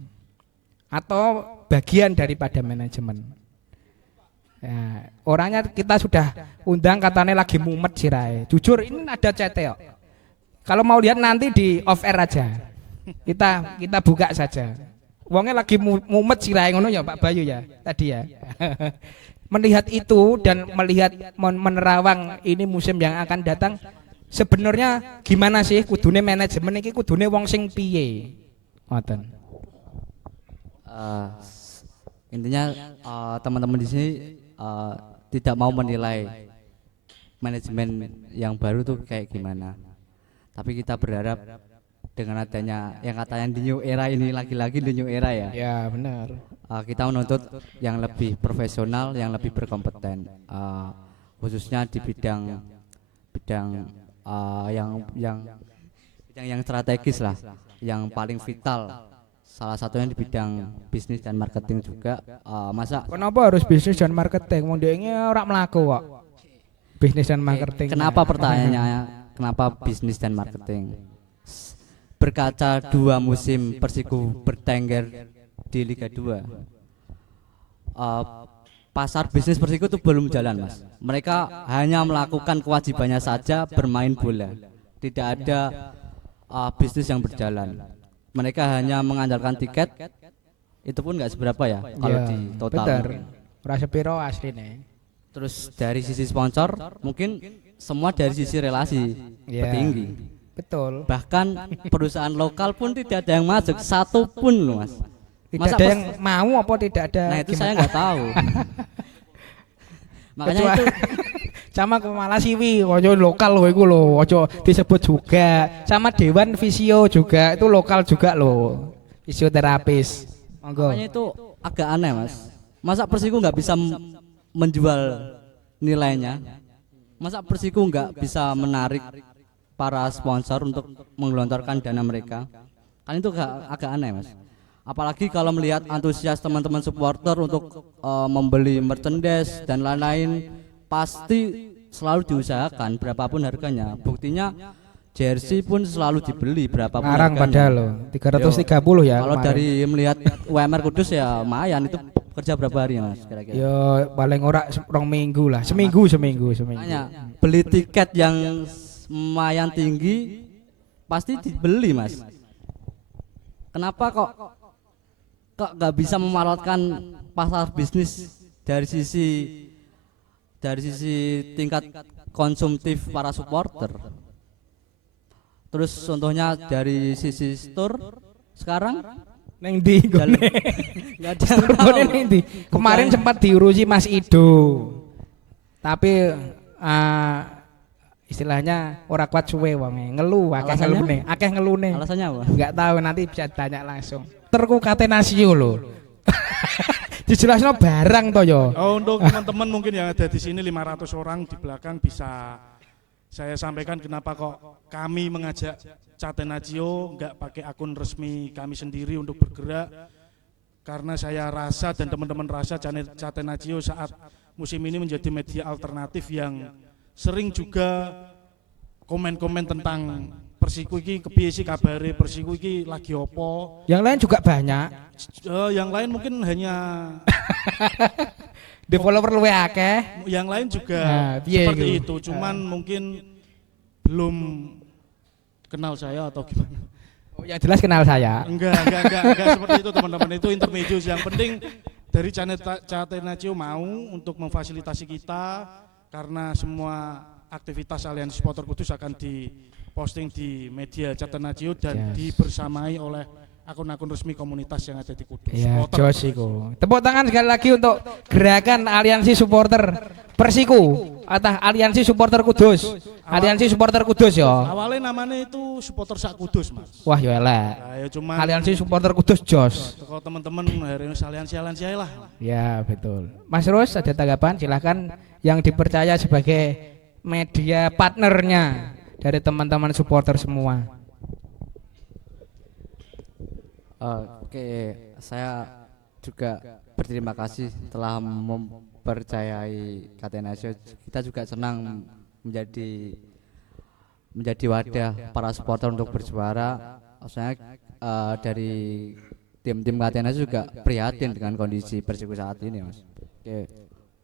atau bagian daripada manajemen. Ya, orangnya kita sudah undang katanya lagi mumet sirai. Jujur ini ada chat kok. Kalau mau lihat nanti di off air aja. Kita buka saja. Wongnya lagi mumet sirai ngono ya Pak Bayu ya tadi ya. Melihat itu dan melihat menerawang ini musim yang akan datang, sebenarnya gimana sih kudune manajemen iki kudune wong sing piye? Ngoten. Intinya teman-teman di sini tidak mau menilai manajemen yang baru tuh kayak gimana. Tapi kita berharap dengan adanya yang katanya di new era ini, lagi-lagi di new era ya. Ya benar. Kita menuntut yang lebih profesional, yang lebih berkompeten, khususnya di bidang yang strategis lah, yang paling vital. Salah satunya di bidang bisnis dan marketing juga. Masa Kenapa harus bisnis dan marketing? Wong dhekne ora mlaku kok. Bisnis dan marketing. kenapa pertanyaannya? Kenapa bisnis dan marketing? Berkaca 2 musim Persiku bertengger di Liga 2, pasar bisnis Persiku itu belum jalan Mas. Mereka hanya melakukan kewajibannya saja, bermain bola. Tidak ada bisnis yang berjalan. Mereka hanya mengandalkan tiket, itu pun nggak seberapa ya kalau di total. Bener. Ora sepiro asline. Terus dari sisi sponsor mungkin semua dari sisi relasi Iya. petinggi. Betul. Bahkan perusahaan lokal pun tidak ada yang masuk satu pun loh Mas. Tidak Masa ada yang mau apa tidak ada? Nah itu gimana? saya nggak tahu. Makanya Kecuali- itu sama Kemala Siwi, ojo lokal loh itu loh, ojo disebut juga. Sama Dewan Visio juga itu lokal juga loh, fisioterapis. Monggo. makanya itu agak aneh Mas. Masa Persiku nggak bisa menjual nilainya? Masa Persiku nggak bisa menarik para sponsor untuk menggelontorkan dana mereka? Kan itu agak aneh Mas. Apalagi kalau melihat antusias teman-teman supporter untuk membeli merchandise dan lain-lain, pasti selalu diusahakan berapapun harganya. Buktinya jersey pun selalu dibeli berapapun Larang harganya. padahal loh, 330 ya. Kalau kemarin. dari melihat UMR Kudus ya lumayan, itu kerja berapa hari ya Mas kira-kira? Yo paling ora 2 minggu lah, seminggu. Makanya beli tiket yang lumayan tinggi pasti dibeli Mas. Kenapa kok nggak bisa memanfaatkan pasar bisnis dari sisi tingkat konsumtif para supporter. Terus contohnya dari sisi store sekarang Neng ndi Jalur- gone? nggak ada yang Gone tahu. neng ndi? Kemarin sempat diurusi Mas Ido. Tapi istilahnya ora kuat suwe wonge, ngeluh akeh Alasannya? ngelune, akeh ngelune. Alasannya apa? Enggak tahu, nanti bisa tanya langsung. Terku Catenaccio lho. Dijelasno barang to yo. Oh, untuk teman-teman mungkin yang ada di sini 500 orang di belakang bisa saya sampaikan kenapa kok kami mengajak Catenaccio nggak pakai akun resmi kami sendiri untuk bergerak, karena saya rasa dan teman-teman rasa Catenaccio saat musim ini menjadi media alternatif yang sering juga komen-komen tentang Persiku iki kepiye sih kabare, Persiku iki lagi opo. Yang lain juga banyak. Yang lain mungkin hanya Developer luwe akeh. yang lain juga Nah, piye seperti iku? itu, cuman mungkin belum kenal saya atau gimana. Oh, yang jelas kenal saya. Enggak seperti itu teman-teman, itu intermedius. Yang penting dari Catenaccio mau untuk memfasilitasi kita, karena semua aktivitas Aliansi Supporter Kudus akan diposting di media Catenaccio dan Yes. dibersamai oleh akun-akun resmi komunitas yang ada di Kudus. Ya, Supporter. jos iku. Tepuk tangan sekali lagi untuk gerakan Aliansi Supporter Persiku atau Aliansi Supporter Kudus. Aliansi Supporter Kudus yo. Awalnya namanya itu supporter sak Kudus, Mas. Wah, yo elek. Nah, ya cuman Aliansi Supporter Kudus jos. kalau teman-teman hari ini aliansi lah. Ya, betul. Mas Rus ada tanggapan? Silahkan, yang dipercaya sebagai media partnernya dari teman-teman supporter semua. Oke, saya juga berterima kasih telah mempercayai Catenaccio. Kita juga senang menjadi wadah para supporter untuk bersuara. Maksudnya dari tim-tim Catenaccio juga prihatin dengan kondisi Persiku saat ini, Mas. Oke,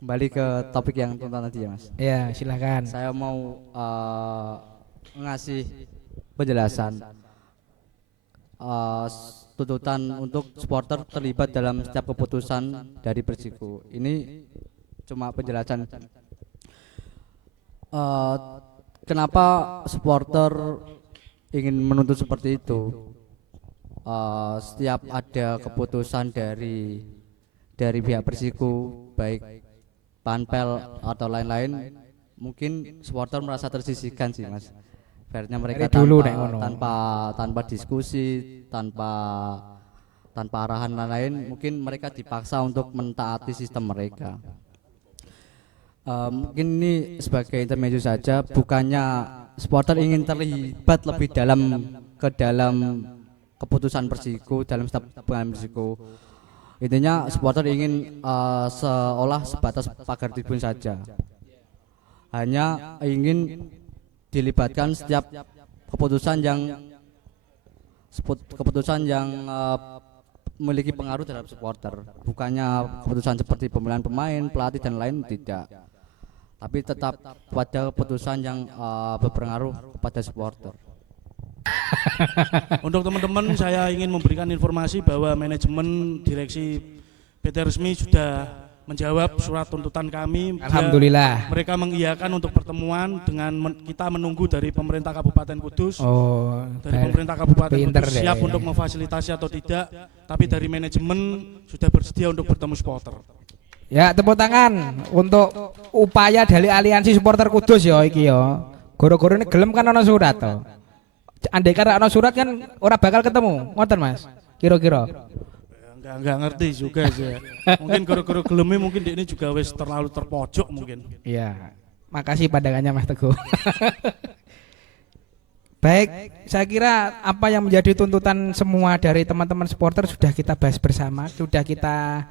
kembali ke topik yang tentang tadi ya, Mas. Ya, silahkan. Saya mau ngasih penjelasan tuntutan untuk supporter terlibat dalam setiap keputusan dari Persiku. Ini cuma penjelasan kenapa supporter ingin menuntut seperti itu. Setiap ada keputusan dari pihak Persiku, baik panpel atau lain-lain, mungkin supporter merasa tersisihkan sih, Mas. Fairnya mereka Dari dulu nek ngono. tanpa diskusi, tanpa arahan lain-lain, mungkin mereka dipaksa untuk mentaati sistem mereka. Mungkin ini sebagai intermezzo saja, bukannya supporter ingin terlibat lebih dalam keputusan Persiku, dalam setiap pengambilan Persiku. Intinya supporter ingin seolah sebatas pagar tribun saja, hanya ingin dilibatkan setiap keputusan yang memiliki pengaruh terhadap supporter, bukannya keputusan seperti pemilihan pemain, pelatih dan lain, tidak, tapi tetap pada keputusan yang berpengaruh kepada supporter. Untuk teman-teman, saya ingin memberikan informasi bahwa manajemen direksi PT Resmi sudah menjawab surat tuntutan kami. Alhamdulillah. Mereka mengiyakan untuk pertemuan dengan kita menunggu dari pemerintah Kabupaten Kudus. Oh, Dari pemerintah Kabupaten pinter Kudus deh. siap untuk memfasilitasi atau tidak, tapi dari manajemen sudah bersedia untuk bertemu supporter. Ya, tepuk tangan untuk upaya dari Aliansi Supporter Kudus ya iki ya. Goro-goro ini gelem kan ana surat to. Andai kan ana surat kan ora bakal ketemu. Ngoten, Mas. Kira-kira. Enggak ngerti juga sih. Mungkin guru-guru gelemi mungkin ini juga wis terlalu terpojok mungkin. Iya. Makasih pandangannya Mas Teguh. Baik, saya kira apa yang menjadi tuntutan semua dari teman-teman supporter sudah kita bahas bersama, sudah kita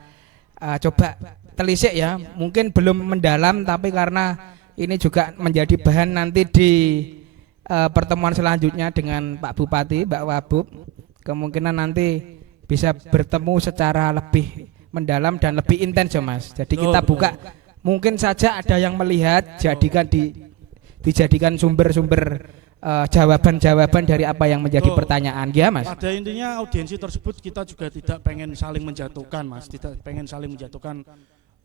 coba telisik ya. Mungkin belum mendalam, tapi karena ini juga menjadi bahan nanti di pertemuan selanjutnya dengan Pak Bupati, Mbak Wabub, kemungkinan nanti bisa bertemu secara lebih mendalam dan lebih intens ya, Mas. Jadi kita buka, mungkin saja ada yang melihat, dijadikan sumber-sumber jawaban-jawaban dari apa yang menjadi pertanyaan, ya Mas. Pada intinya audiensi tersebut kita juga tidak pengen saling menjatuhkan, Mas. Tidak pengen saling menjatuhkan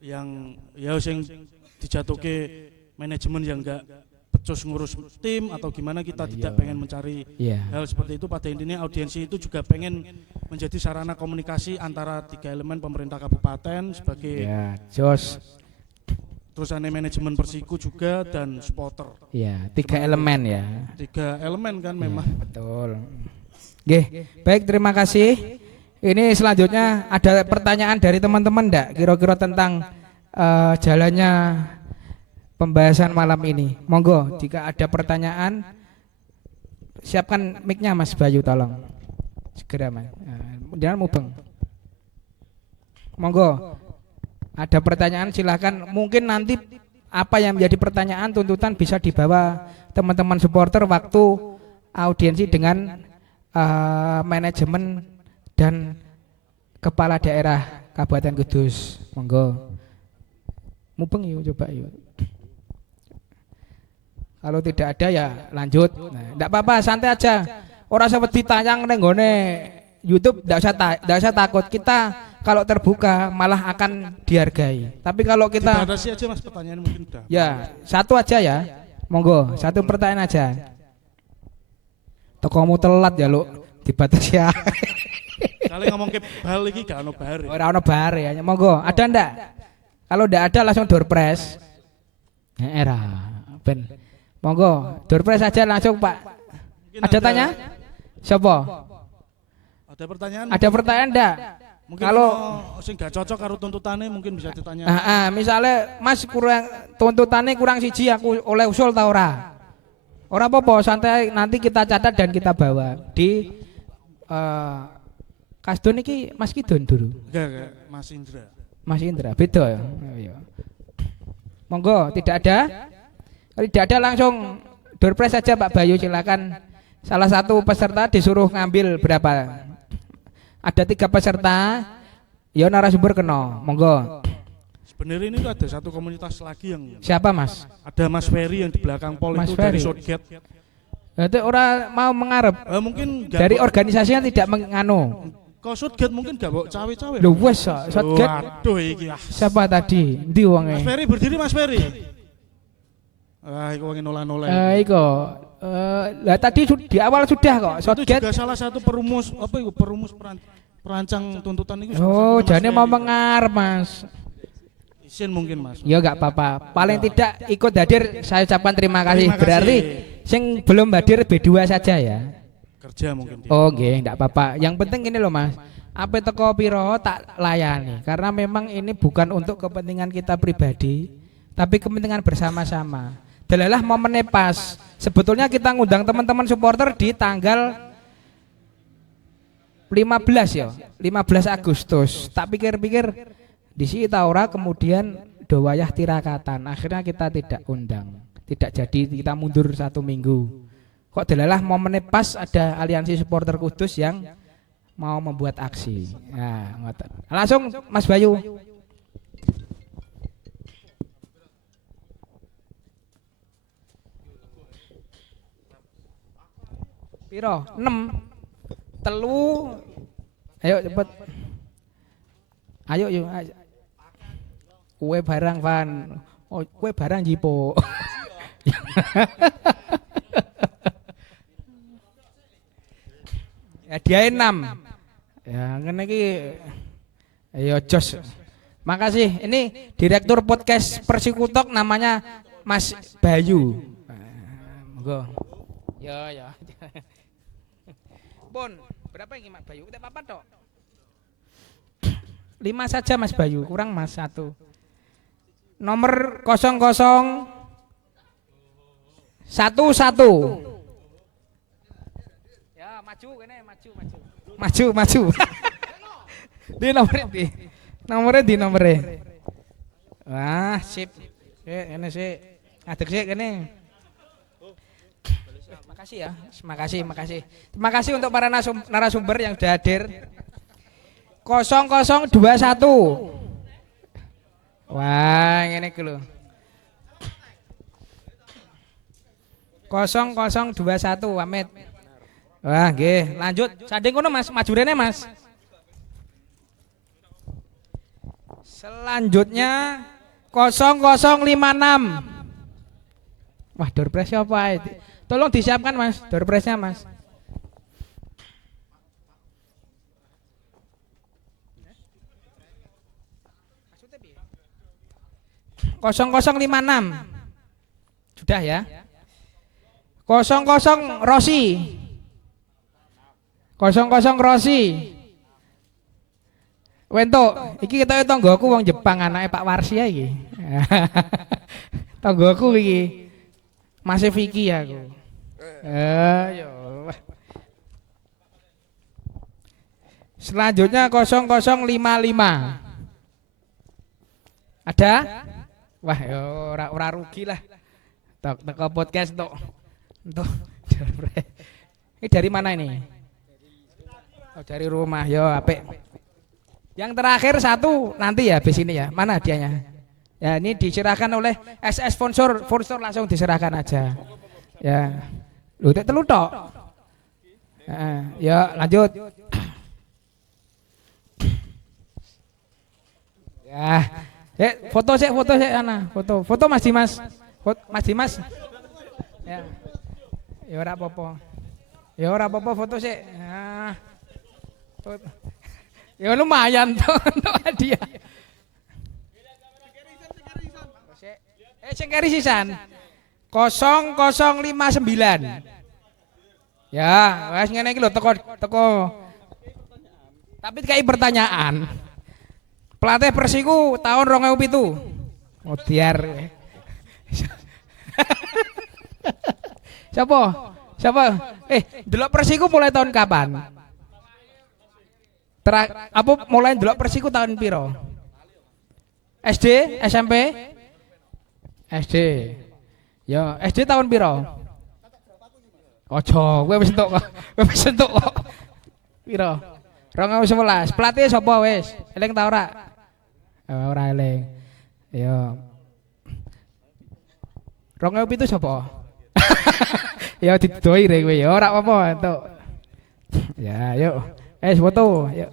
yang ya sing dijatuhke manajemen yang enggak becus ngurus tim atau gimana, kita tidak pengen mencari hal seperti itu. Pada intinya audiensi itu juga pengen menjadi sarana komunikasi antara 3 elemen pemerintah kabupaten sebagai terus manajemen Persiku juga dan supporter. Iya, 3 elemen ya. 3 elemen kan memang. Betul. Oke, baik, terima kasih. Ini selanjutnya ada pertanyaan dari teman-teman enggak kira-kira tentang jalannya pembahasan malam ini. Monggo jika ada pertanyaan siapkan mic-nya Mas Bayu, tolong. Segera Mas. Jangan mubeng. Monggo. Ada pertanyaan silahkan. Mungkin nanti apa yang menjadi pertanyaan tuntutan bisa dibawa teman-teman supporter waktu audiensi dengan manajemen dan kepala daerah Kabupaten Kudus. Monggo. Mubeng yuk, coba yuk. Kalau tidak ada ya lanjut. Nah, enggak apa-apa, santai aja. Ora usah wedi tayang ning gone YouTube, enggak usah takut. Kita kalau terbuka malah akan dihargai. Tapi kalau kita dibatasi aja Mas, pertanyaan mungkin udah. Ya, satu aja ya. Monggo, satu pertanyaan aja. Tokomu telat ya, Lu. Dibatasi ya. Kali ngomong ke bal iki gak ono bare. Ora ono bare ya. Monggo, ada ndak? Kalau ndak ada langsung door press. Era, ben. Monggo, door press aja langsung, Pak. Ada tanya? Siapa? Ada pertanyaan? Ada pertanyaan ndak? Mungkin kalau sing gak cocok karo tuntutannya mungkin bisa ditanya. Misalnya Mas kurang tuntutannya kurang siji, aku oleh usul ta ora? Ora apa-apa, santai, nanti kita catat dan kita bawa di Kasdon iki Mas Kidon dulu. Enggak, Mas Indra. Mas Indra, beda ya. Monggo, tidak ada? Kalau tidak ada langsung door press saja Pak Bayu, silakan. Salah satu peserta disuruh ngambil berapa? Ada 3 peserta, ya narasumber kena, monggo. Sebenarnya ini ada satu komunitas lagi yang. Siapa Mas? Ada Mas Ferry yang di belakang pol Mas itu Ferry. dari Shotgate. Itu orang mau mengarep. Mungkin dari organisasinya tidak menganu. Kau Shotgate mungkin gak bawa cawe-cawe. Lho wes Shotgate. Waduh iki. Siapa tadi? Ndi wonge? Mas Ferry berdiri Mas Ferry. Iku wong nola-nola. Iko. Lah tadi di awal sudah kok. Itu juga salah satu perumus perancang tuntutan itu. Oh, jane mau mengarep Mas. Izin mungkin Mas. Ya enggak apa-apa. Paling tidak ikut hadir saya ucapkan terima kasih. Berarti sing belum hadir B2 saja ya. Kerja mungkin dia. Oh nggih, enggak apa-apa. Yang penting ini loh Mas. Apa teko piro tak layani karena memang ini bukan untuk kepentingan kita pribadi, tapi kepentingan bersama-sama. Delalah momennya pas. Sebetulnya kita ngundang teman-teman supporter di tanggal 15 ya, 15 Agustus. Tak pikir-pikir di sini ora, kemudian dowayah tirakatan. Akhirnya kita tidak undang, tidak jadi, kita mundur 1 minggu. Kok delalah momennya pas ada aliansi supporter Kudus yang mau membuat aksi. Nah, langsung Mas Bayu. Piro? 6. Telu. Ayo cepet. Ayo yuk. Kue barang Van. Oh, kue barang Jipo. Ya dia 6. Ya ngene iki. Ayo jos. Makasih. Ini direktur podcast Persikutok namanya Mas Bayu. Monggo. Ya. Bon, berapa ini Mas Bayu? Tidak apa-apa toh. 5 saja Mas Bayu, kurang Mas 1. Nomor 0011. Ya, maju kene, maju. Maju. Di nomornya di nomornya. Wah, sip. Ini sih. Ngadeg sih kene. Makasih ya, makasih. Terima kasih untuk para narasumber yang sudah hadir. 0021. Wah, ini lho. 0021 pamit. Wah, nggih, lanjut. Sanding kono Mas, maju rene Mas. Selanjutnya 0056. Wah, door prize apa ae? Tolong disiapkan Mas, door prize-nya Mas. 0056. Sudah ya. 00 Rosi. 00 Rosi. Wento, iki kita tanggoku wong Jepang, anake Pak Warsia iki. Tanggoku iki. Masih Vicky aku. Ya. Selanjutnya 0055. Ada? Wah, ya ora rugi lah. Teko podcast untuk ini dari mana ini? Oh, dari rumah. Yo, apik. Yang terakhir satu nanti ya habis ini ya. Mana hadiahnya? Ya, ini diserahkan oleh SS sponsor langsung diserahkan aja. Ya. Lu telu tok. Ya, lanjut. Ya. Foto sih ana, foto Mas Dimas. Mas Dimas. Ya. Ya ora apa-apa. Foto sih. Nah. Ya lumayan tuh untuk hadiah. Sing keri sisan. 0059. Ya, wes ngene iki lho teko. Tapi kayak pertanyaan. Pelatih Persiku tahun 2007. Oh, diar. Siapa? Delok Persiku mulai tahun kapan? Apa mulai delok Persiku tahun piro? SD, SMP? SD. Ya, SD tahun piro? Ojo, kowe wis entuk kok. Piro? 2011. Pelatih sapa wis? Eling ta ora? Ora eling. Ya. 2007 sapa? Ya didoi rek kowe ya ora apa-apa entuk. Ya, yuk. Foto, yuk.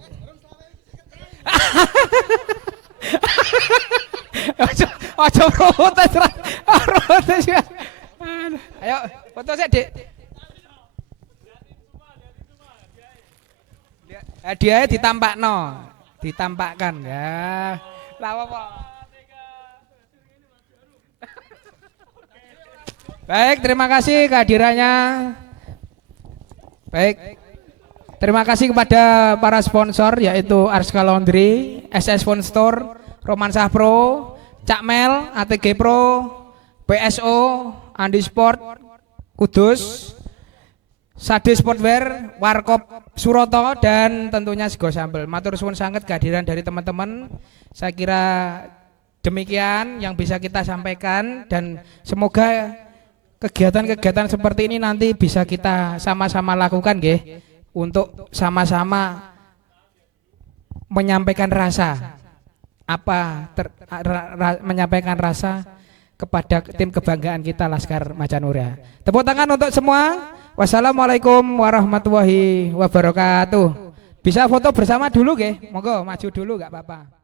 Ojo protes. Protes ya. Ayo, foto sik, Dik. Hadiahnya ditampakkan ya. Lah apa? Baik, terima kasih kehadirannya. Baik. Terima kasih kepada para sponsor yaitu Arska Laundry, SS Phone Store, Romansah Pro, Cakmel, ATG Pro, PSO, Andi Sport, Kudus, Sade Sportwear, Warkop Suroto dan tentunya Sego Sambel. Matur suwun sangat kehadiran dari teman-teman. Saya kira demikian yang bisa kita sampaikan dan semoga kegiatan-kegiatan seperti ini nanti bisa kita sama-sama lakukan nggih untuk sama-sama menyampaikan rasa menyampaikan rasa kepada tim kebanggaan kita Laskar Macanura. Tepuk tangan untuk semua. Wassalamualaikum warahmatullahi wabarakatuh. Bisa foto bersama dulu nggih? Monggo maju dulu enggak apa-apa.